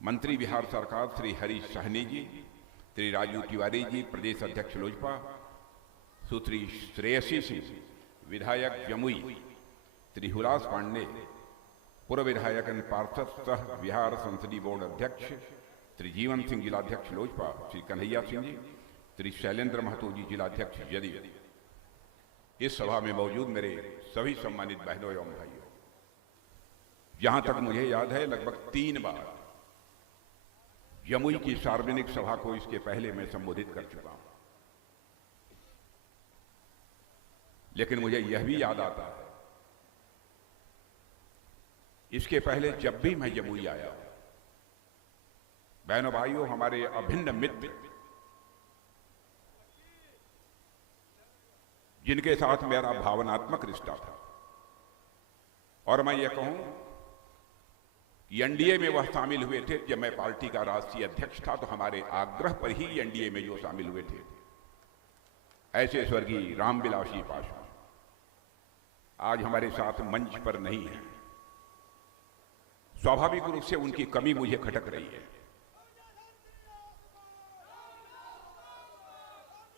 मंत्री बिहार सरकार श्री हरीश सहनी जी, श्री राजू तिवारी जी प्रदेश अध्यक्ष लोजपा, सुश्री श्रेयसी सिंह विधायक जमुई, श्री हुलास पांडे पूर्व विधायक पार्षद सह बिहार संसदीय बोर्ड अध्यक्ष, श्री जीवन सिंह जिलाध्यक्ष लोजपा, श्री कन्हैया सिंह जी, श्री शैलेंद्र महतो जी जिलाध्यक्ष जदयू। इस सभा में मौजूद मेरे सभी सम्मानित बहनों एवं भाइयों, जहां तक मुझे याद है लगभग 3 बार जमुई की सार्वजनिक सभा को इसके पहले मैं संबोधित कर चुका हूं, लेकिन मुझे यह भी याद आता है इसके पहले जब भी मैं जमुई आया, बहनों भाइयों, हमारे अभिन्न मित्र जिनके साथ मेरा भावनात्मक रिश्ता था, और मैं ये कहूं कि एनडीए में वह शामिल हुए थे जब मैं पार्टी का राष्ट्रीय अध्यक्ष था, तो हमारे आग्रह पर ही एनडीए में जो शामिल हुए थे, ऐसे स्वर्गीय रामविलास जी पासवान आज हमारे साथ मंच पर नहीं है। स्वाभाविक रूप से उनकी कमी मुझे खटक रही है।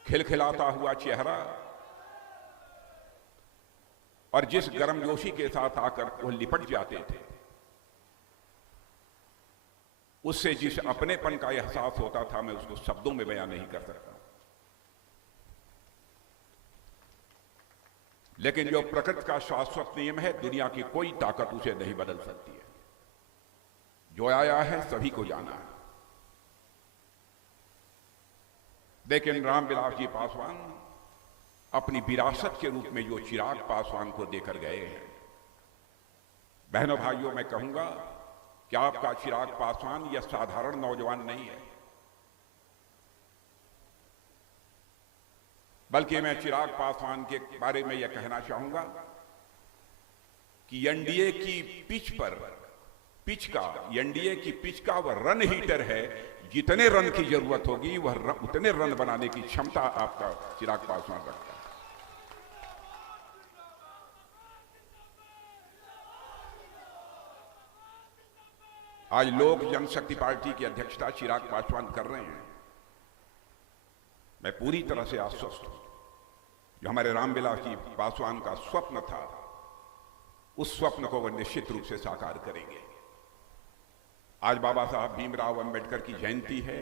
खिलखिलाता हुआ चेहरा और जिस गर्मजोशी के साथ आकर वो लिपट जाते थे, उससे जिस अपनेपन का एहसास होता था, मैं उसको शब्दों में बयान नहीं कर सकता। लेकिन जो प्रकृति का शाश्वत नियम है, दुनिया की कोई ताकत उसे नहीं बदल सकती है। जो आया है सभी को जाना है। लेकिन रामविलास जी पासवान अपनी विरासत के रूप में जो चिराग पासवान को देकर गए हैं, बहनों भाइयों, मैं कहूंगा कि आपका चिराग पासवान यह साधारण नौजवान नहीं है, बल्कि मैं चिराग पासवान के बारे में यह कहना चाहूंगा कि एनडीए की पिच का वह रन हीटर है। जितने रन की जरूरत होगी वह उतने रन बनाने की क्षमता आपका चिराग पासवान रखता है। आज लोक जनशक्ति पार्टी की अध्यक्षता चिराग पासवान कर रहे हैं। मैं पूरी तरह से आश्वस्त हूं, जो हमारे रामविलास जी पासवान का स्वप्न था, उस स्वप्न को वह निश्चित रूप से साकार करेंगे। आज बाबा साहब भीमराव अंबेडकर की जयंती है,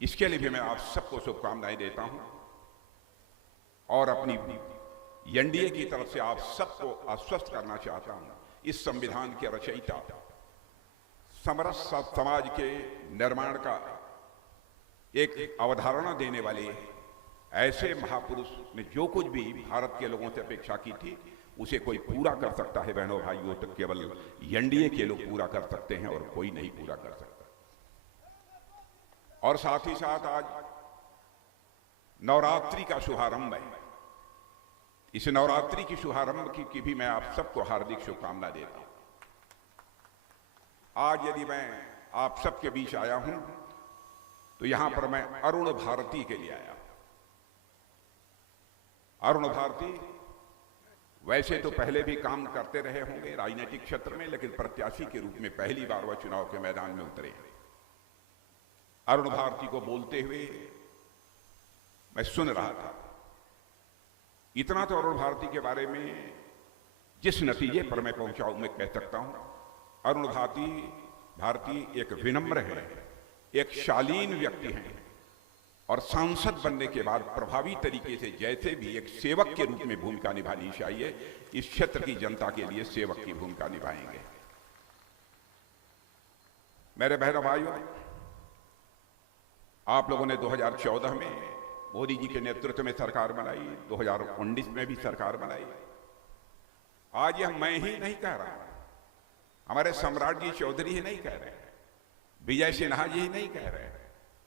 इसके लिए भी मैं आप सबको शुभकामनाएं देता हूं और अपनी एनडीए की तरफ से आप सबको आश्वस्त करना चाहता हूं। इस संविधान के रचयिता, समरस समाज के निर्माण का एक अवधारणा देने वाले ऐसे महापुरुष ने जो कुछ भी भारत के लोगों से अपेक्षा की थी, उसे कोई पूरा कर सकता है बहनों भाइयों, तो केवल एनडीए के लोग पूरा कर सकते हैं और कोई नहीं पूरा कर सकता। और साथ ही साथ आज नवरात्रि का शुभारंभ है। इस नवरात्रि की शुभारंभ की भी मैं आप सबको हार्दिक शुभकामना देता हूं। आज यदि मैं आप सबके बीच आया हूं तो यहां पर मैं अरुण भारती के लिए आया। अरुण भारती वैसे तो पहले भी काम करते रहे होंगे राजनीतिक क्षेत्र में, लेकिन प्रत्याशी के रूप में पहली बार वह चुनाव के मैदान में उतरे। अरुण भारती को बोलते हुए मैं सुन रहा था। इतना तो अरुण भारती के बारे में जिस नतीजे पर मैं पहुंचा हूं मैं कह सकता हूं, अरुण भारती एक विनम्र है, एक शालीन व्यक्ति हैं और सांसद बनने के बाद प्रभावी तरीके से जैसे भी एक सेवक के रूप में भूमिका निभानी चाहिए, इस क्षेत्र की जनता के लिए सेवक की भूमिका निभाएंगे। मेरे बहनों भाइयों, आप लोगों ने 2014 में मोदी जी के नेतृत्व में सरकार बनाई, 2019 में भी सरकार बनाई। आज यह मैं ही नहीं कह रहा, हमारे सम्राट जी चौधरी ही नहीं कह रहे, विजय सिन्हा जी ही नहीं कह रहे,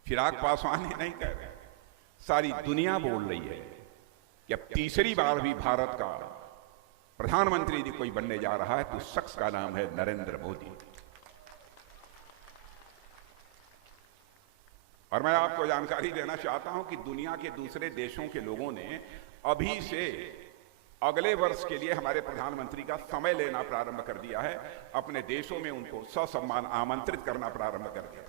चिराग पासवान ही नहीं कह रहे, सारी दुनिया बोल रही है कि अब तीसरी बार भी भारत का प्रधानमंत्री यदि कोई बनने जा रहा है तो उस शख्स का नाम है नरेंद्र मोदी। और मैं आपको जानकारी देना चाहता हूं कि दुनिया के दूसरे देशों के लोगों ने अभी से अगले वर्ष के लिए हमारे प्रधानमंत्री का समय लेना प्रारंभ कर दिया है, अपने देशों में उनको ससम्मान आमंत्रित करना प्रारंभ कर दिया।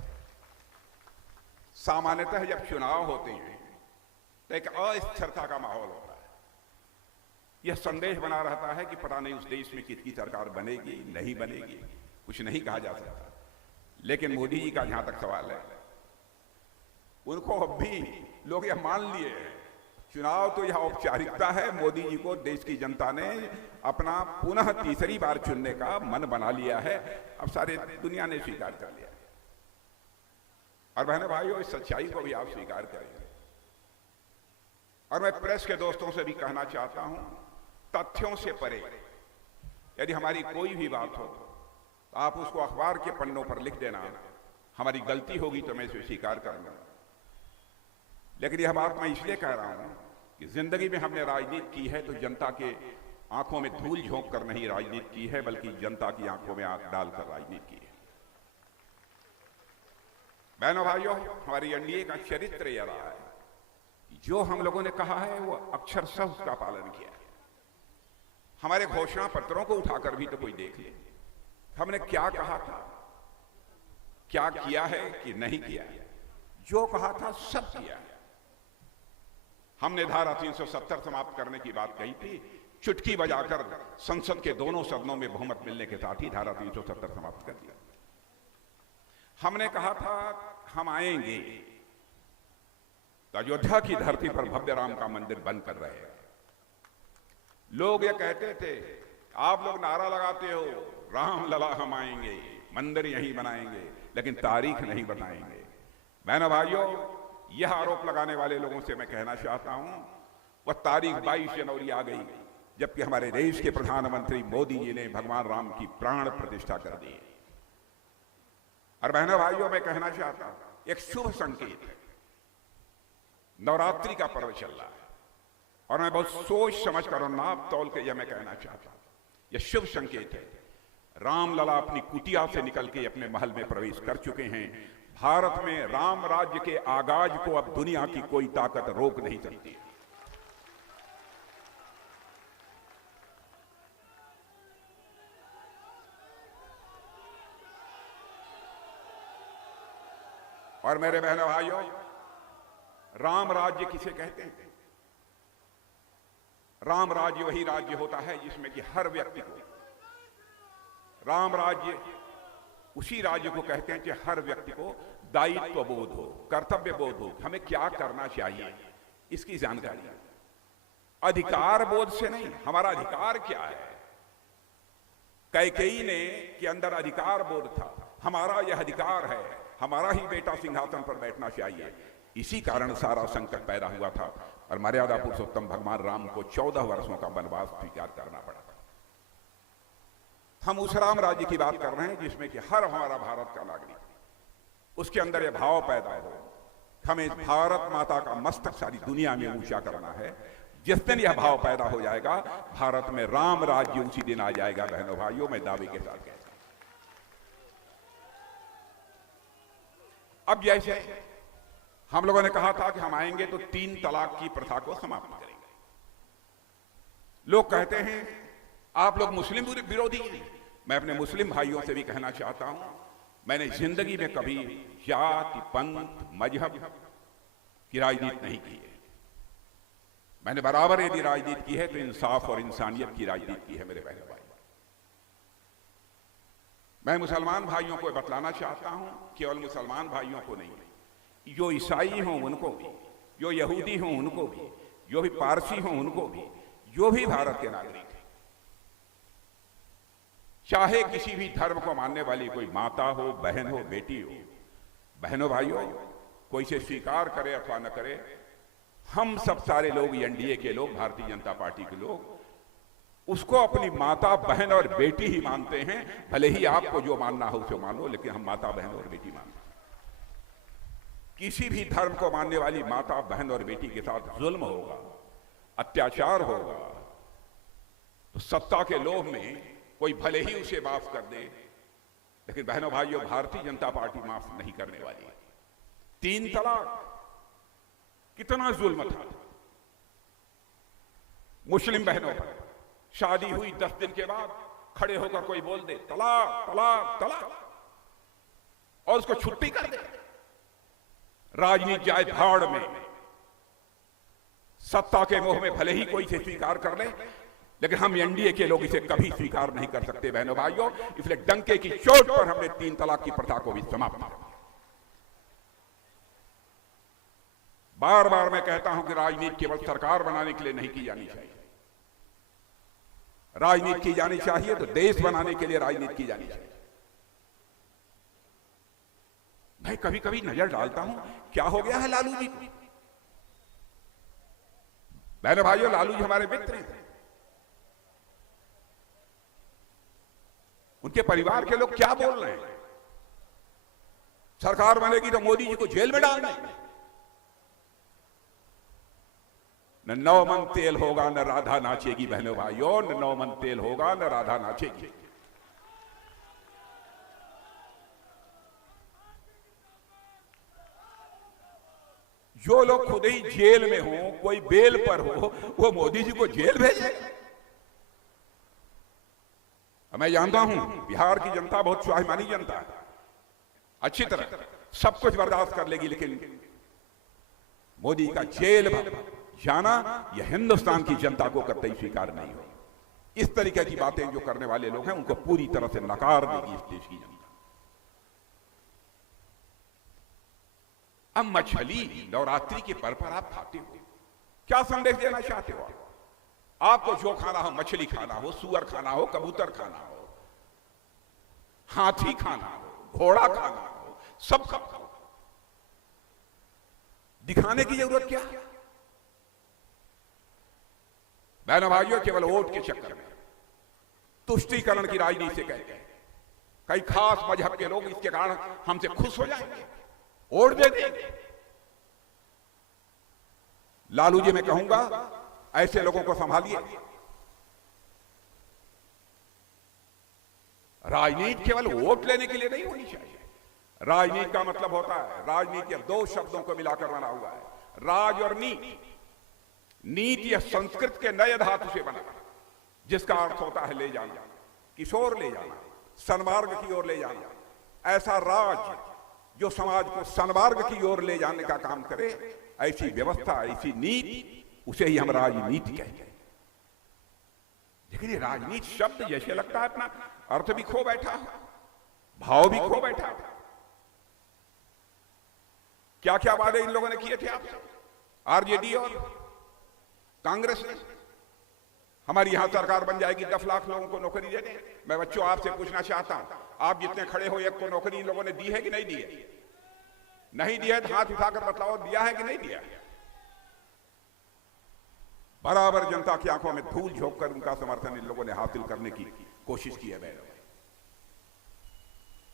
सामान्यतः जब चुनाव होते हैं तो एक अस्थिरता का माहौल होता है, यह संदेश बना रहता है कि पता नहीं उस देश में किसकी सरकार बनेगी नहीं बनेगी, कुछ नहीं कहा जा सकता। लेकिन मोदी जी का जहां तक सवाल है, उनको अब भी लोग यह मान लिए हैं, चुनाव तो यह औपचारिकता है, मोदी जी को देश की जनता ने अपना पुनः तीसरी बार चुनने का मन बना लिया है, अब सारे दुनिया ने स्वीकार कर लिया। और बहनों भाइयों, इस सच्चाई को भी आप स्वीकार करें। और मैं प्रेस के दोस्तों से भी कहना चाहता हूं, तथ्यों से परे यदि हमारी कोई भी बात हो तो आप उसको अखबार के पन्नों पर लिख देना, हमारी गलती होगी तो मैं इसे स्वीकार करूंगा। लेकिन यह बात मैं इसलिए कह रहा हूं कि जिंदगी में हमने राजनीति की है तो जनता के आंखों में धूल झोंक कर नहीं राजनीति की है, बल्कि जनता की आंखों में आंख डालकर राजनीति की है। बहनों भाइयों, हमारी एनडीए का चरित्र यह रहा है कि जो हम लोगों ने कहा है वो अक्षरशः उसका पालन किया है। हमारे घोषणा पत्रों को उठाकर भी तो कोई देख ले, हमने क्या कहा था, क्या किया है कि नहीं किया है। जो कहा था सब किया है। हमने धारा 370 समाप्त करने की बात कही थी, चुटकी बजाकर संसद के दोनों सदनों में बहुमत मिलने के साथ ही धारा 370 समाप्त कर दिया। हमने कहा था हम आएंगे तो अयोध्या की धरती पर भव्य राम का मंदिर बन कर रहे हैं। लोग ये कहते थे, आप लोग नारा लगाते हो राम लला हम आएंगे, मंदिर यहीं बनाएंगे, लेकिन तारीख नहीं बताएंगे। बहनों भाइयों, यह आरोप लगाने वाले लोगों से मैं कहना चाहता हूं, वह तारीख 22 जनवरी आ गई जबकि हमारे देश के प्रधानमंत्री मोदी जी ने भगवान राम की प्राण प्रतिष्ठा कर दी। और बहनों भाइयों, मैं कहना चाहता हूं, एक शुभ संकेत है, नवरात्रि का पर्व चल रहा है और मैं बहुत सोच समझ कर और नाप तौल के यह मैं कहना चाहता हूं, यह शुभ संकेत है। रामलला अपनी कुटिया से निकल के अपने महल में प्रवेश कर चुके हैं। भारत में राम राज्य के आगाज को अब दुनिया की कोई ताकत रोक नहीं सकती। और मेरे बहनों भाइयों, राम राज्य किसे कहते हैं? राम राज्य वही राज्य होता है जिसमें कि हर व्यक्ति को, राम राज्य उसी राज्य को कहते हैं कि हर व्यक्ति को दायित्व बोध हो, कर्तव्य बोध हो, हमें क्या करना चाहिए इसकी जानकारी। अधिकार बोध से नहीं, हमारा अधिकार क्या है। कैकेयी ने के अंदर अधिकार बोध था, हमारा यह अधिकार है, हमारा ही बेटा सिंहासन पर बैठना चाहिए। इसी कारण सारा संकट पैदा हुआ था और मर्यादा पुरुषोत्तम भगवान राम को 14 वर्षों का वनवास स्वीकार करना पड़ा। हम उस राम राज्य की बात कर रहे हैं जिसमें कि हर हमारा भारत का नागरिक, उसके अंदर यह भाव पैदा हो, हमें भारत माता का मस्तक सारी दुनिया में ऊंचा करना है। जिस दिन यह भाव पैदा हो जाएगा, भारत में राम राज्य उसी दिन आ जाएगा। बहनों भाइयों, मैं दावे के साथ कहता हूं। अब जैसे हम लोगों ने कहा था कि हम आएंगे तो 3 तलाक की प्रथा को समाप्त करेंगे। लोग कहते हैं आप लोग मुस्लिम विरोधी हैं। मैं अपने मुस्लिम भाइयों से भी कहना चाहता हूं, मैंने जिंदगी में कभी जाति, पंथ, मजहब की राजनीति नहीं की है। मैंने बराबर यदि राजनीति की है तो इंसाफ और इंसानियत की राजनीति की है। मेरे बहन भाई, मैं मुसलमान भाइयों को बतलाना चाहता हूं, केवल मुसलमान भाइयों को नहीं, जो ईसाई हों उनको भी, जो यहूदी हों उनको भी, जो भी पारसी हों उनको भी, जो भी भारत के नागरिक हैं, चाहे किसी भी धर्म को मानने वाली कोई माता हो, बहन हो, बेटी हो, बहनों भाइयों, कोई से स्वीकार करे अथवा न करे, हम सब सारे लोग, एनडीए के लोग, भारतीय जनता पार्टी के लोग, उसको अपनी माता, बहन और बेटी ही मानते हैं। भले ही आपको जो मानना हो उसे मानो, लेकिन हम माता, बहन और बेटी मानते हैं। किसी भी धर्म को मानने वाली माता, बहन और बेटी के साथ जुल्म होगा, अत्याचार होगा, तो सत्ता के लोभ में कोई भले ही उसे माफ कर दे, लेकिन बहनों भाइयों, भारतीय जनता पार्टी माफ नहीं करने वाली है। 3 तलाक कितना जुल्म था। मुस्लिम बहनों पर शादी हुई 10 दिन के बाद खड़े होकर कोई बोल दे तलाक तलाक तलाक और उसको छुट्टी कर दे, राजनीति जाए भाड़ में। सत्ता के मोह में भले ही कोई इसे स्वीकार कर ले, लेकिन हम एनडीए के लोग इसे कभी स्वीकार नहीं कर सकते बहनों भाइयों। इसलिए डंके की चोट पर हमने 3 तलाक की प्रथा को भी समाप्त किया। बार बार मैं कहता हूं कि राजनीति केवल सरकार बनाने के लिए नहीं की जानी चाहिए। राजनीति की जानी चाहिए तो देश बनाने के लिए राजनीति की जानी चाहिए। मैं कभी कभी नजर डालता हूं क्या हो गया है लालू जी को। बहनों भाइयों, लालू जी हमारे मित्र हैं। उनके परिवार के लोग क्या बोल रहे हैं? सरकार बनेगी तो मोदी जी को जेल में डाल देंगे। न 9 मन तेल होगा न राधा नाचेगी बहनों भाइयों, न 9 मन तेल होगा न राधा नाचेगी। जो लोग खुद ही जेल में हो, कोई बेल पर हो, वो मोदी जी को जेल भेजे। मैं जानता हूं बिहार की जनता बहुत स्वाभिमानी जनता है, अच्छी तरह सब कुछ बर्दाश्त कर लेगी, लेकिन मोदी का जेल जाना यह हिंदुस्तान की जनता को कतई स्वीकार नहीं हो। इस तरीके की बातें जो करने वाले लोग हैं उनको पूरी तरह से नकार देगी इस देश की जनता। अब मछली नवरात्रि के पर्व पर आप खाते हो, क्या संदेश देना चाहते हो? आपको जो खाना हो, मछली खाना हो, सुअर खाना हो, कबूतर खाना हो, हाथी खाना हो, घोड़ा खाना हो, सब खाओ। दिखाने की जरूरत क्या है? बहनों भाइयों, केवल वोट के चक्कर में तुष्टीकरण की राजनीति से कहते हैं कई खास मजहब के लोग इसके कारण हमसे खुश हो जाएंगे, वोट दे देंगे। लालू जी मैं कहूंगा ऐसे लोगों को संभालिए। राजनीति केवल वोट लेने के लिए नहीं होनी चाहिए। राजनीति का मतलब होता है, राजनीति 2 शब्दों को मिलाकर बना हुआ है, राज और नीति। नीति यह संस्कृत के नए धातु से बना, जिसका अर्थ होता है ले जाना, किशोर ले जाना, सन्मार्ग की ओर ले जाना। ऐसा राज जो समाज को सन्मार्ग की ओर ले जाने का काम करे, ऐसी व्यवस्था, ऐसी नीति, उसे ही हम राजनीति कहते हैं। लेकिन ये राजनीति शब्द जैसे लगता है अपना अर्थ भी खो बैठा है, भाव भी खो बैठा है। क्या क्या वादे इन लोगों ने किए थे आपसे? आरजेडी और कांग्रेस ने हमारी यहां सरकार बन जाएगी, 10 लाख लोगों को नौकरी दे दें। मैं बच्चों आपसे पूछना चाहता हूं, आप जितने खड़े हो, एक को नौकरी इन लोगों ने दी है कि नहीं दी है? नहीं दिया है तो हाथ उठाकर बतलाओ, दिया है कि नहीं दिया? बराबर जनता की आंखों में धूल झोंक कर उनका समर्थन इन लोगों ने हासिल करने की कोशिश की है। बहनों,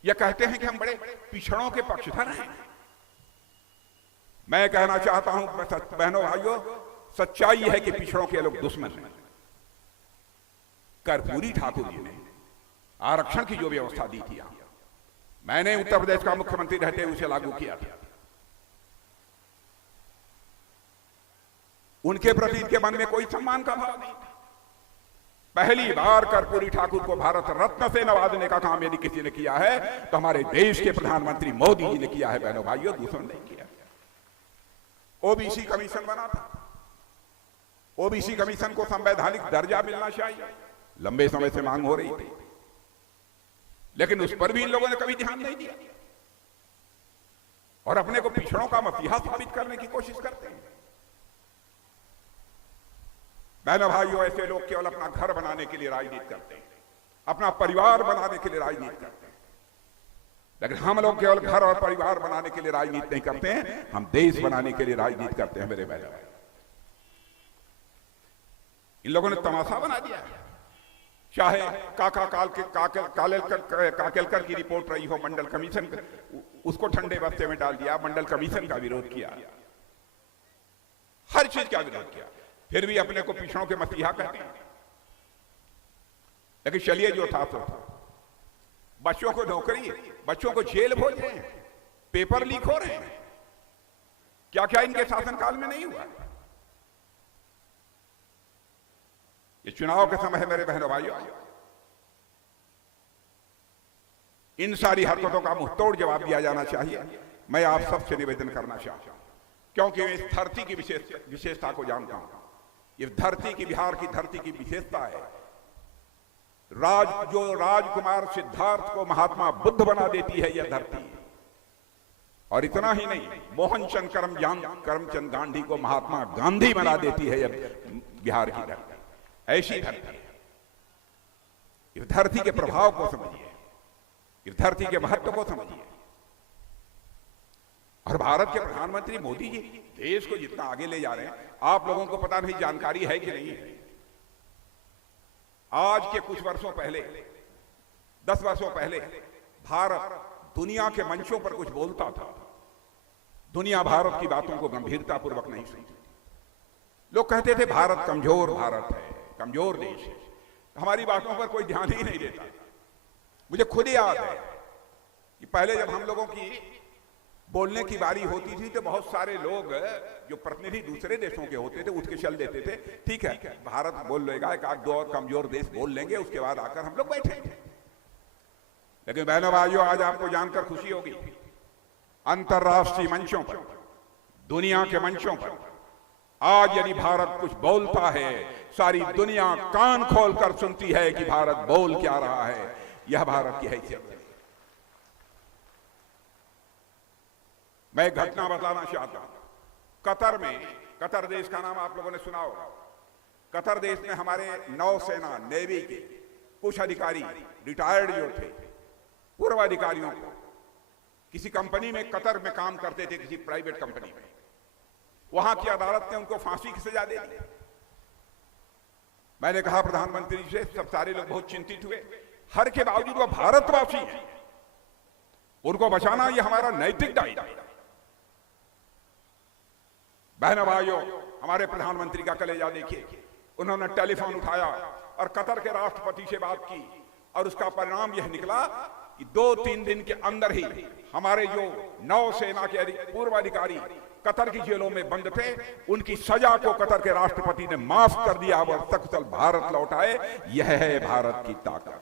ये कहते हैं कि हम बड़े पिछड़ों के पक्षधर हैं। मैं कहना चाहता हूं बहनों भाइयों, सच्चाई है कि पिछड़ों के लोग दुश्मन हैं। कर्पूरी ठाकुर जी ने आरक्षण की जो व्यवस्था दी थी, मैंने उत्तर प्रदेश का मुख्यमंत्री रहते हुए उसे लागू किया था। उनके प्रति इनके मन में कोई सम्मान का भाव नहीं था। पहली बार कर्पूरी ठाकुर को भारत रत्न से नवाजने का काम यदि किसी ने किया है तो हमारे देश के प्रधानमंत्री मोदी जी ने किया है। बहनों भाइयों, दूसरों ने नहीं किया। ओबीसी कमीशन बना था। ओबीसी कमीशन को संवैधानिक दर्जा मिलना चाहिए, लंबे समय से मांग हो रही थी, लेकिन उस पर भी इन लोगों ने कभी ध्यान नहीं दिया और अपने को पिछड़ों का मसीहा साबित करने की कोशिश करते हैं। बहनों भाइयों, ऐसे लोग केवल अपना घर बनाने के लिए राजनीति करते हैं, अपना परिवार बनाने के लिए राजनीति करते हैं, लेकिन हम लोग केवल घर और परिवार बनाने के लिए राजनीति नहीं करते हैं, हम देश बनाने के लिए राजनीति करते हैं। मेरे बहनों, इन लोगों ने तमाशा बना दिया है। चाहे काकेलकर की रिपोर्ट रही हो मंडल कमीशन, उसको ठंडे बस्ते में डाल दिया, मंडल कमीशन का विरोध किया, हर चीज का विरोध किया, फिर भी अपने को पिछड़ों के मसीहा कहते हैं। लेकिन चलिए जो था तो था। बच्चों को नौकरी, बच्चों को जेल भेज रहे हैं, पेपर लीक हो रहे हैं, क्या क्या इनके शासनकाल में नहीं हुआ? ये चुनाव के समय है मेरे बहनों भाइयों, इन सारी हरकतों का मुंहतोड़ जवाब दिया जाना चाहिए। मैं आप सबसे निवेदन करना चाहता हूं, क्योंकि मैं इस धरती की विशेषता को जानता हूं। ये धरती की, बिहार की धरती की विशेषता है। जो राजकुमार सिद्धार्थ को महात्मा बुद्ध बना देती है यह धरती, और इतना ही नहीं, मोहनचंद करमचंद गांधी को महात्मा गांधी बना देती है यह बिहार की धरती। ऐसी धरती है। इस धरती के प्रभाव को समझिए, इस धरती के महत्व को समझिए। और भारत के प्रधानमंत्री मोदी जी देश को जितना आगे ले जा रहे हैं, आप लोगों को पता नहीं जानकारी है कि नहीं है। आज के कुछ वर्षों पहले, 10 वर्षों पहले, भारत दुनिया के मंचों पर कुछ बोलता था, दुनिया भारत की बातों को गंभीरता पूर्वक नहीं सुनती। लोग कहते थे भारत कमजोर भारत है, कमजोर देश है, हमारी बातों पर कोई ध्यान ही नहीं देता। मुझे खुद याद है कि पहले जब हम लोगों की बोलने की बारी होती थी तो बहुत सारे लोग जो प्रतिनिधि दूसरे देशों के होते थे उठ के चल देते थे, ठीक है भारत बोल लेगा, एक आध दो और कमजोर देश बोल लेंगे, उसके बाद आकर हम लोग बैठेंगे। लेकिन बहनों भाइयों, आज आपको जानकर खुशी होगी, अंतर्राष्ट्रीय मंचों पर, दुनिया के मंचों पर आज यदि भारत कुछ बोलता है, सारी दुनिया कान खोलकर सुनती है कि भारत बोल क्या रहा है। यह भारत की हैसियत है। मैं एक घटना बताना चाहता हूं। कतर में, कतर देश का नाम आप लोगों ने सुना होगा। कतर देश में हमारे नौसेना, नेवी के कुछ अधिकारी, रिटायर्ड जो थे, पूर्व अधिकारियों को किसी कंपनी में, कतर में काम करते थे, किसी प्राइवेट कंपनी में, वहां की अदालत ने उनको फांसी की सजा दे दी। मैंने कहा प्रधानमंत्री से, सब सारे लोग बहुत चिंतित हुए। हर के बावजूद वह भारतवासी हैं, उनको बचाना यह हमारा नैतिक दायित्व है। बहनों भाइयों, हमारे प्रधानमंत्री का कलेजा देखिए, उन्होंने टेलीफोन उठाया और कतर के राष्ट्रपति से बात की, और उसका परिणाम यह निकला कि 2-3 दिन के अंदर ही हमारे जो नौसेना के पूर्व अधिकारी कतर की जेलों में बंद थे, उनकी सजा को कतर के राष्ट्रपति ने माफ कर दिया और सकुशल भारत लौटाए। यह है भारत की ताकत,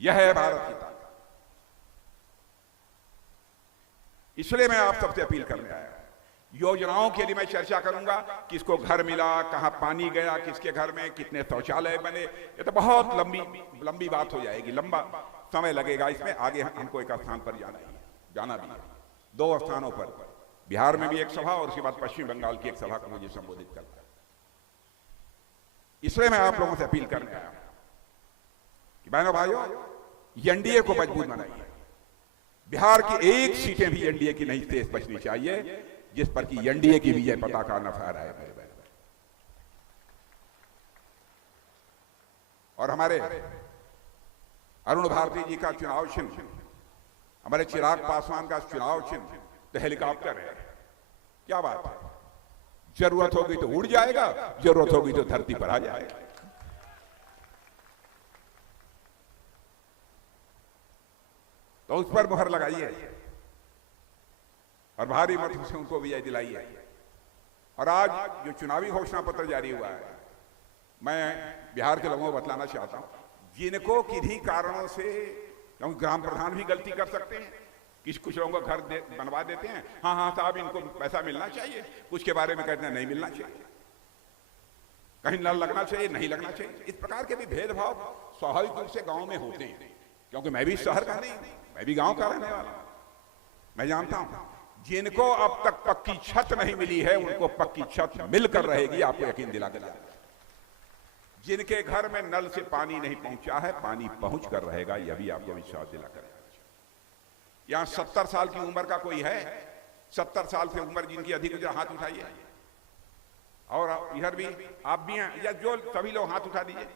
यह है भारत की ताकत। इसलिए मैं आप सबसे अपील करने आया। योजनाओं के लिए मैं चर्चा करूंगा, किसको घर मिला, कहां पानी गया, किसके घर में कितने शौचालय बने, ये तो बहुत लंबी बात हो जाएगी, लंबा समय लगेगा इसमें। आगे हमको एक स्थान पर जाना भी है, 2 स्थानों पर, बिहार में भी एक सभा और उसके बाद पश्चिम बंगाल की एक सभा को मुझे संबोधित करना है। इसलिए मैं आप लोगों से अपील करने आया कि बहनों भाइयों, एनडीए को मजबूत बनाइए। बिहार की एक सीटें भी एनडीए की नहीं शेष बचनी चाहिए जिस पर कि एनडीए की विजय पताका न फहराए मेरे बहन। और हमारे अरुण भारती जी का चुनाव चिन्ह, हमारे चिराग पासवान का चुनाव चिन्ह तो हेलीकॉप्टर है। क्या बात है, जरूरत होगी तो उड़ जाएगा, जरूरत होगी तो धरती पर आ जाएगा। तो उस पर मुहर लगाइए और भारी मतों से उनको विजय दिलाइए। और आज जो चुनावी घोषणा पत्र जारी हुआ है, मैं बिहार के लोगों को बतलाना चाहता हूं, जिनको किन्हीं कारणों से, क्योंकि ग्राम प्रधान भी गलती कर सकते हैं, कुछ लोगों का घर बनवा देते हैं, हाँ साहब इनको पैसा मिलना चाहिए, कुछ के बारे में कहते हैं नहीं मिलना चाहिए, कहीं नल लगना चाहिए, नहीं लगना चाहिए। इस प्रकार के भी भेदभाव स्वाभाविक रूप से गांव में होते हैं, क्योंकि मैं भी शहर का नहीं, मैं भी गांव का रहने वाला हूं। मैं जानता हूं जिनको अब तक पक्की छत नहीं मिली है, उनको पक्की छत मिलकर रहेगी, आपको यकीन दिला के। जिनके घर में नल से पानी नहीं पहुंचा है, पानी पहुंच कर रहेगा, यह भी आपको विश्वास दिलाकर। यहां 70 साल की उम्र का कोई है? 70 साल से उम्र जिनकी अधिक, हाथ उठाइए। और इधर भी आप भी हैं, या जो सभी लोग हाथ उठा दीजिए।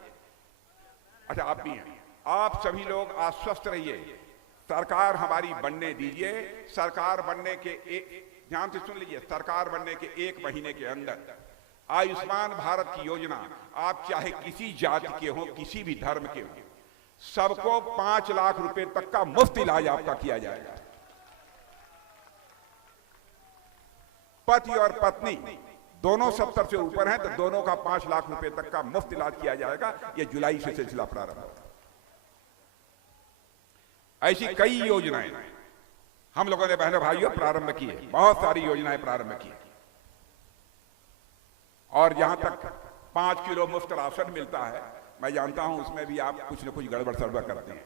अच्छा, आप भी हैं। आप सभी लोग आश्वस्त रहिए, सरकार हमारी बनने दीजिए। सरकार बनने के ध्यान से सुन लीजिए, सरकार बनने के 1 महीने के अंदर आयुष्मान भारत की योजना, आप चाहे किसी जाति के हो, किसी भी धर्म के हो, सबको 5 लाख रुपए तक का मुफ्त इलाज आपका किया जाएगा। पति और पत्नी दोनों 70 से ऊपर हैं तो दोनों का 5 लाख रुपए तक का मुफ्त इलाज किया जाएगा। यह जुलाई से सिलसिला प्रारंभ होगा। ऐसी कई योजनाएं हम लोगों ने बहनों भाइयों प्रारंभ की है, बहुत सारी योजनाएं प्रारंभ की है। और जहां तक 5 किलो मुफ्त राशन मिलता है, मैं जानता हूं उसमें भी आप कुछ न कुछ गड़बड़ सड़बड़ करते हैं।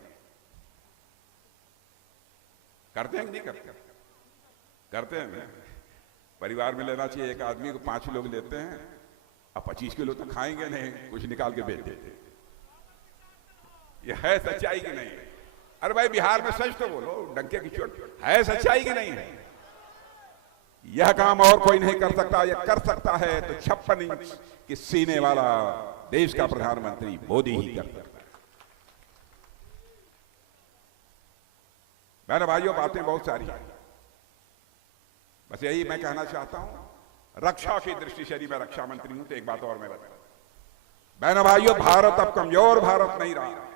करते हैं कि नहीं करते? करते हैं। परिवार में लेना चाहिए, एक आदमी को 5 लोग लेते हैं, अब 25 किलो तो खाएंगे नहीं, कुछ निकाल के बेच देते। ये है सच्चाई की नहीं? अरे भाई, बिहार में सच तो बोलो, डंके की चोट है, सच्चाई की नहीं है? यह काम और कोई नहीं कर सकता। यह कर सकता है तो 56 इंच के सीने वाला देश का प्रधानमंत्री मोदी ही कर सकता है। बहनों भाइयों, बातें बहुत सारी हैं, बस यही मैं कहना चाहता हूं। रक्षा की दृष्टि से यदि मैं रक्षा मंत्री हूं तो एक बात और मैं बता, बहनों भाइयों, भारत अब कमजोर भारत नहीं रहा।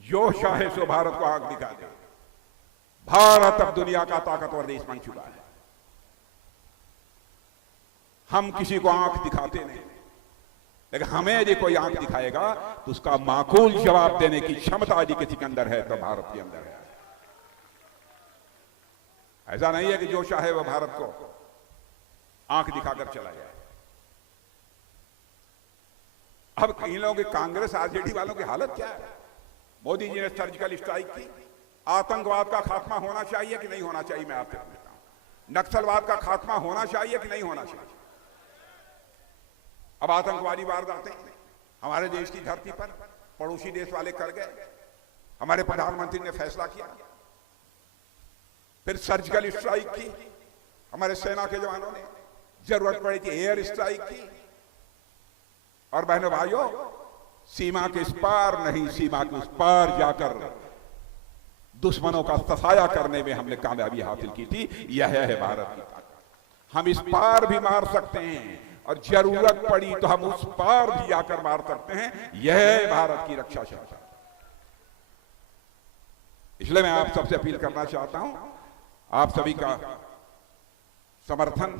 जो चाहे सो भारत को आंख दिखा दे। भारत अब दुनिया का ताकतवर देश बन चुका है। हम किसी को आंख दिखाते नहीं, लेकिन हमें यदि कोई आंख दिखाएगा तो उसका माकूल जवाब देने की क्षमता यदि किसी के अंदर है तो भारत के अंदर है। ऐसा नहीं है कि जो चाहे वह भारत को आंख दिखाकर चला जाए। अब इन लोगों की, कांग्रेस आरजेडी वालों की हालत क्या है? मोदी जी ने सर्जिकल स्ट्राइक की। आतंकवाद का खात्मा होना चाहिए कि नहीं होना चाहिए? मैं आपसे पूछता हूं। नक्सलवाद का खात्मा होना चाहिए कि नहीं होना चाहिए? अब आतंकवादी वारदातें हमारे देश की धरती पर पड़ोसी देश वाले कर गए, हमारे प्रधानमंत्री ने फैसला किया। फिर सर्जिकल स्ट्राइक की, हमारे सेना के जवानों ने, जरूरत पड़ी थी एयर स्ट्राइक की। और बहनों भाइयों, सीमा के इस पार नहीं, सीमा के उस पार जाकर दुश्मनों का सफाया करने में हमने कामयाबी हासिल की थी। यह है भारत की ताकत। हम इस पार भी मार सकते हैं और जरूरत पड़ी तो हम उस पार भी जाकर मार सकते हैं। यह है भारत की रक्षा क्षमता। इसलिए मैं आप सबसे अपील करना चाहता हूं, आप सभी का समर्थन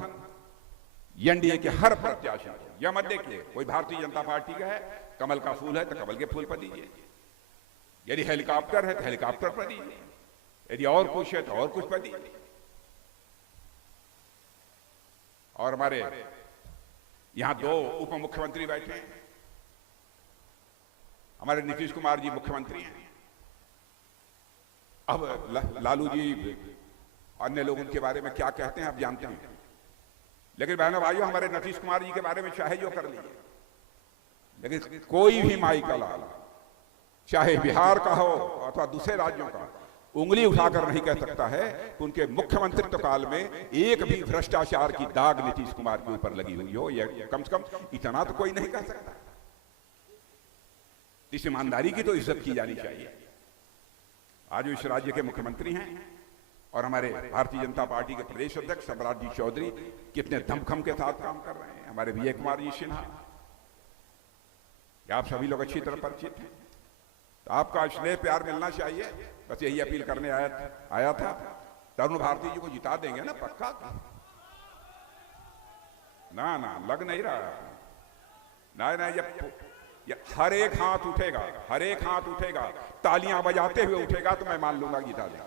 एनडीए के हर प्रत्याशी को। यह मत देखिए कोई भारतीय जनता पार्टी का है, कमल का फूल है तो कमल के फूल पर दीजिए, यदि हेलीकॉप्टर है तो हेलीकॉप्टर पर दीजिए, यदि और कुछ है तो और कुछ पर दीजिए। और हमारे यहां 2 उप मुख्यमंत्री बैठे हैं। हमारे नीतीश कुमार जी मुख्यमंत्री हैं। अब लालू जी अन्य लोग उनके बारे में क्या कहते हैं आप जानते हैं, लेकिन बहनों भाइयों, हमारे नीतीश कुमार जी के बारे में चाहे जो कर लीजिए, लेकिन कोई भी माई का लाल, चाहे बिहार का हो अथवा दूसरे राज्यों का, उंगली उठाकर नहीं कह सकता है कि उनके मुख्यमंत्रित्व काल में एक भी भ्रष्टाचार की दाग नीतीश कुमार के ऊपर लगी हुई हो। या कम से कम इतना तो कोई नहीं कह सकता। इस ईमानदारी की तो इज्जत की जानी चाहिए। आज इस राज्य के मुख्यमंत्री हैं और हमारे भारतीय जनता पार्टी के प्रदेश अध्यक्ष सम्राट जी चौधरी कितने दमखम के साथ काम कर रहे हैं। हमारे विजय कुमार जी सिन्हा, आप सभी लोग अच्छी तरह परिचित हैं। तो आपका स्नेह प्यार मिलना चाहिए, बस यही अपील करने आया था। तरुण भारती जी को जिता देंगे ना पक्का? ना लग नहीं रहा। ना, जब हर एक हाथ उठेगा, तालियां बजाते हुए उठेगा तो मैं मान लूंगा जिता देगा।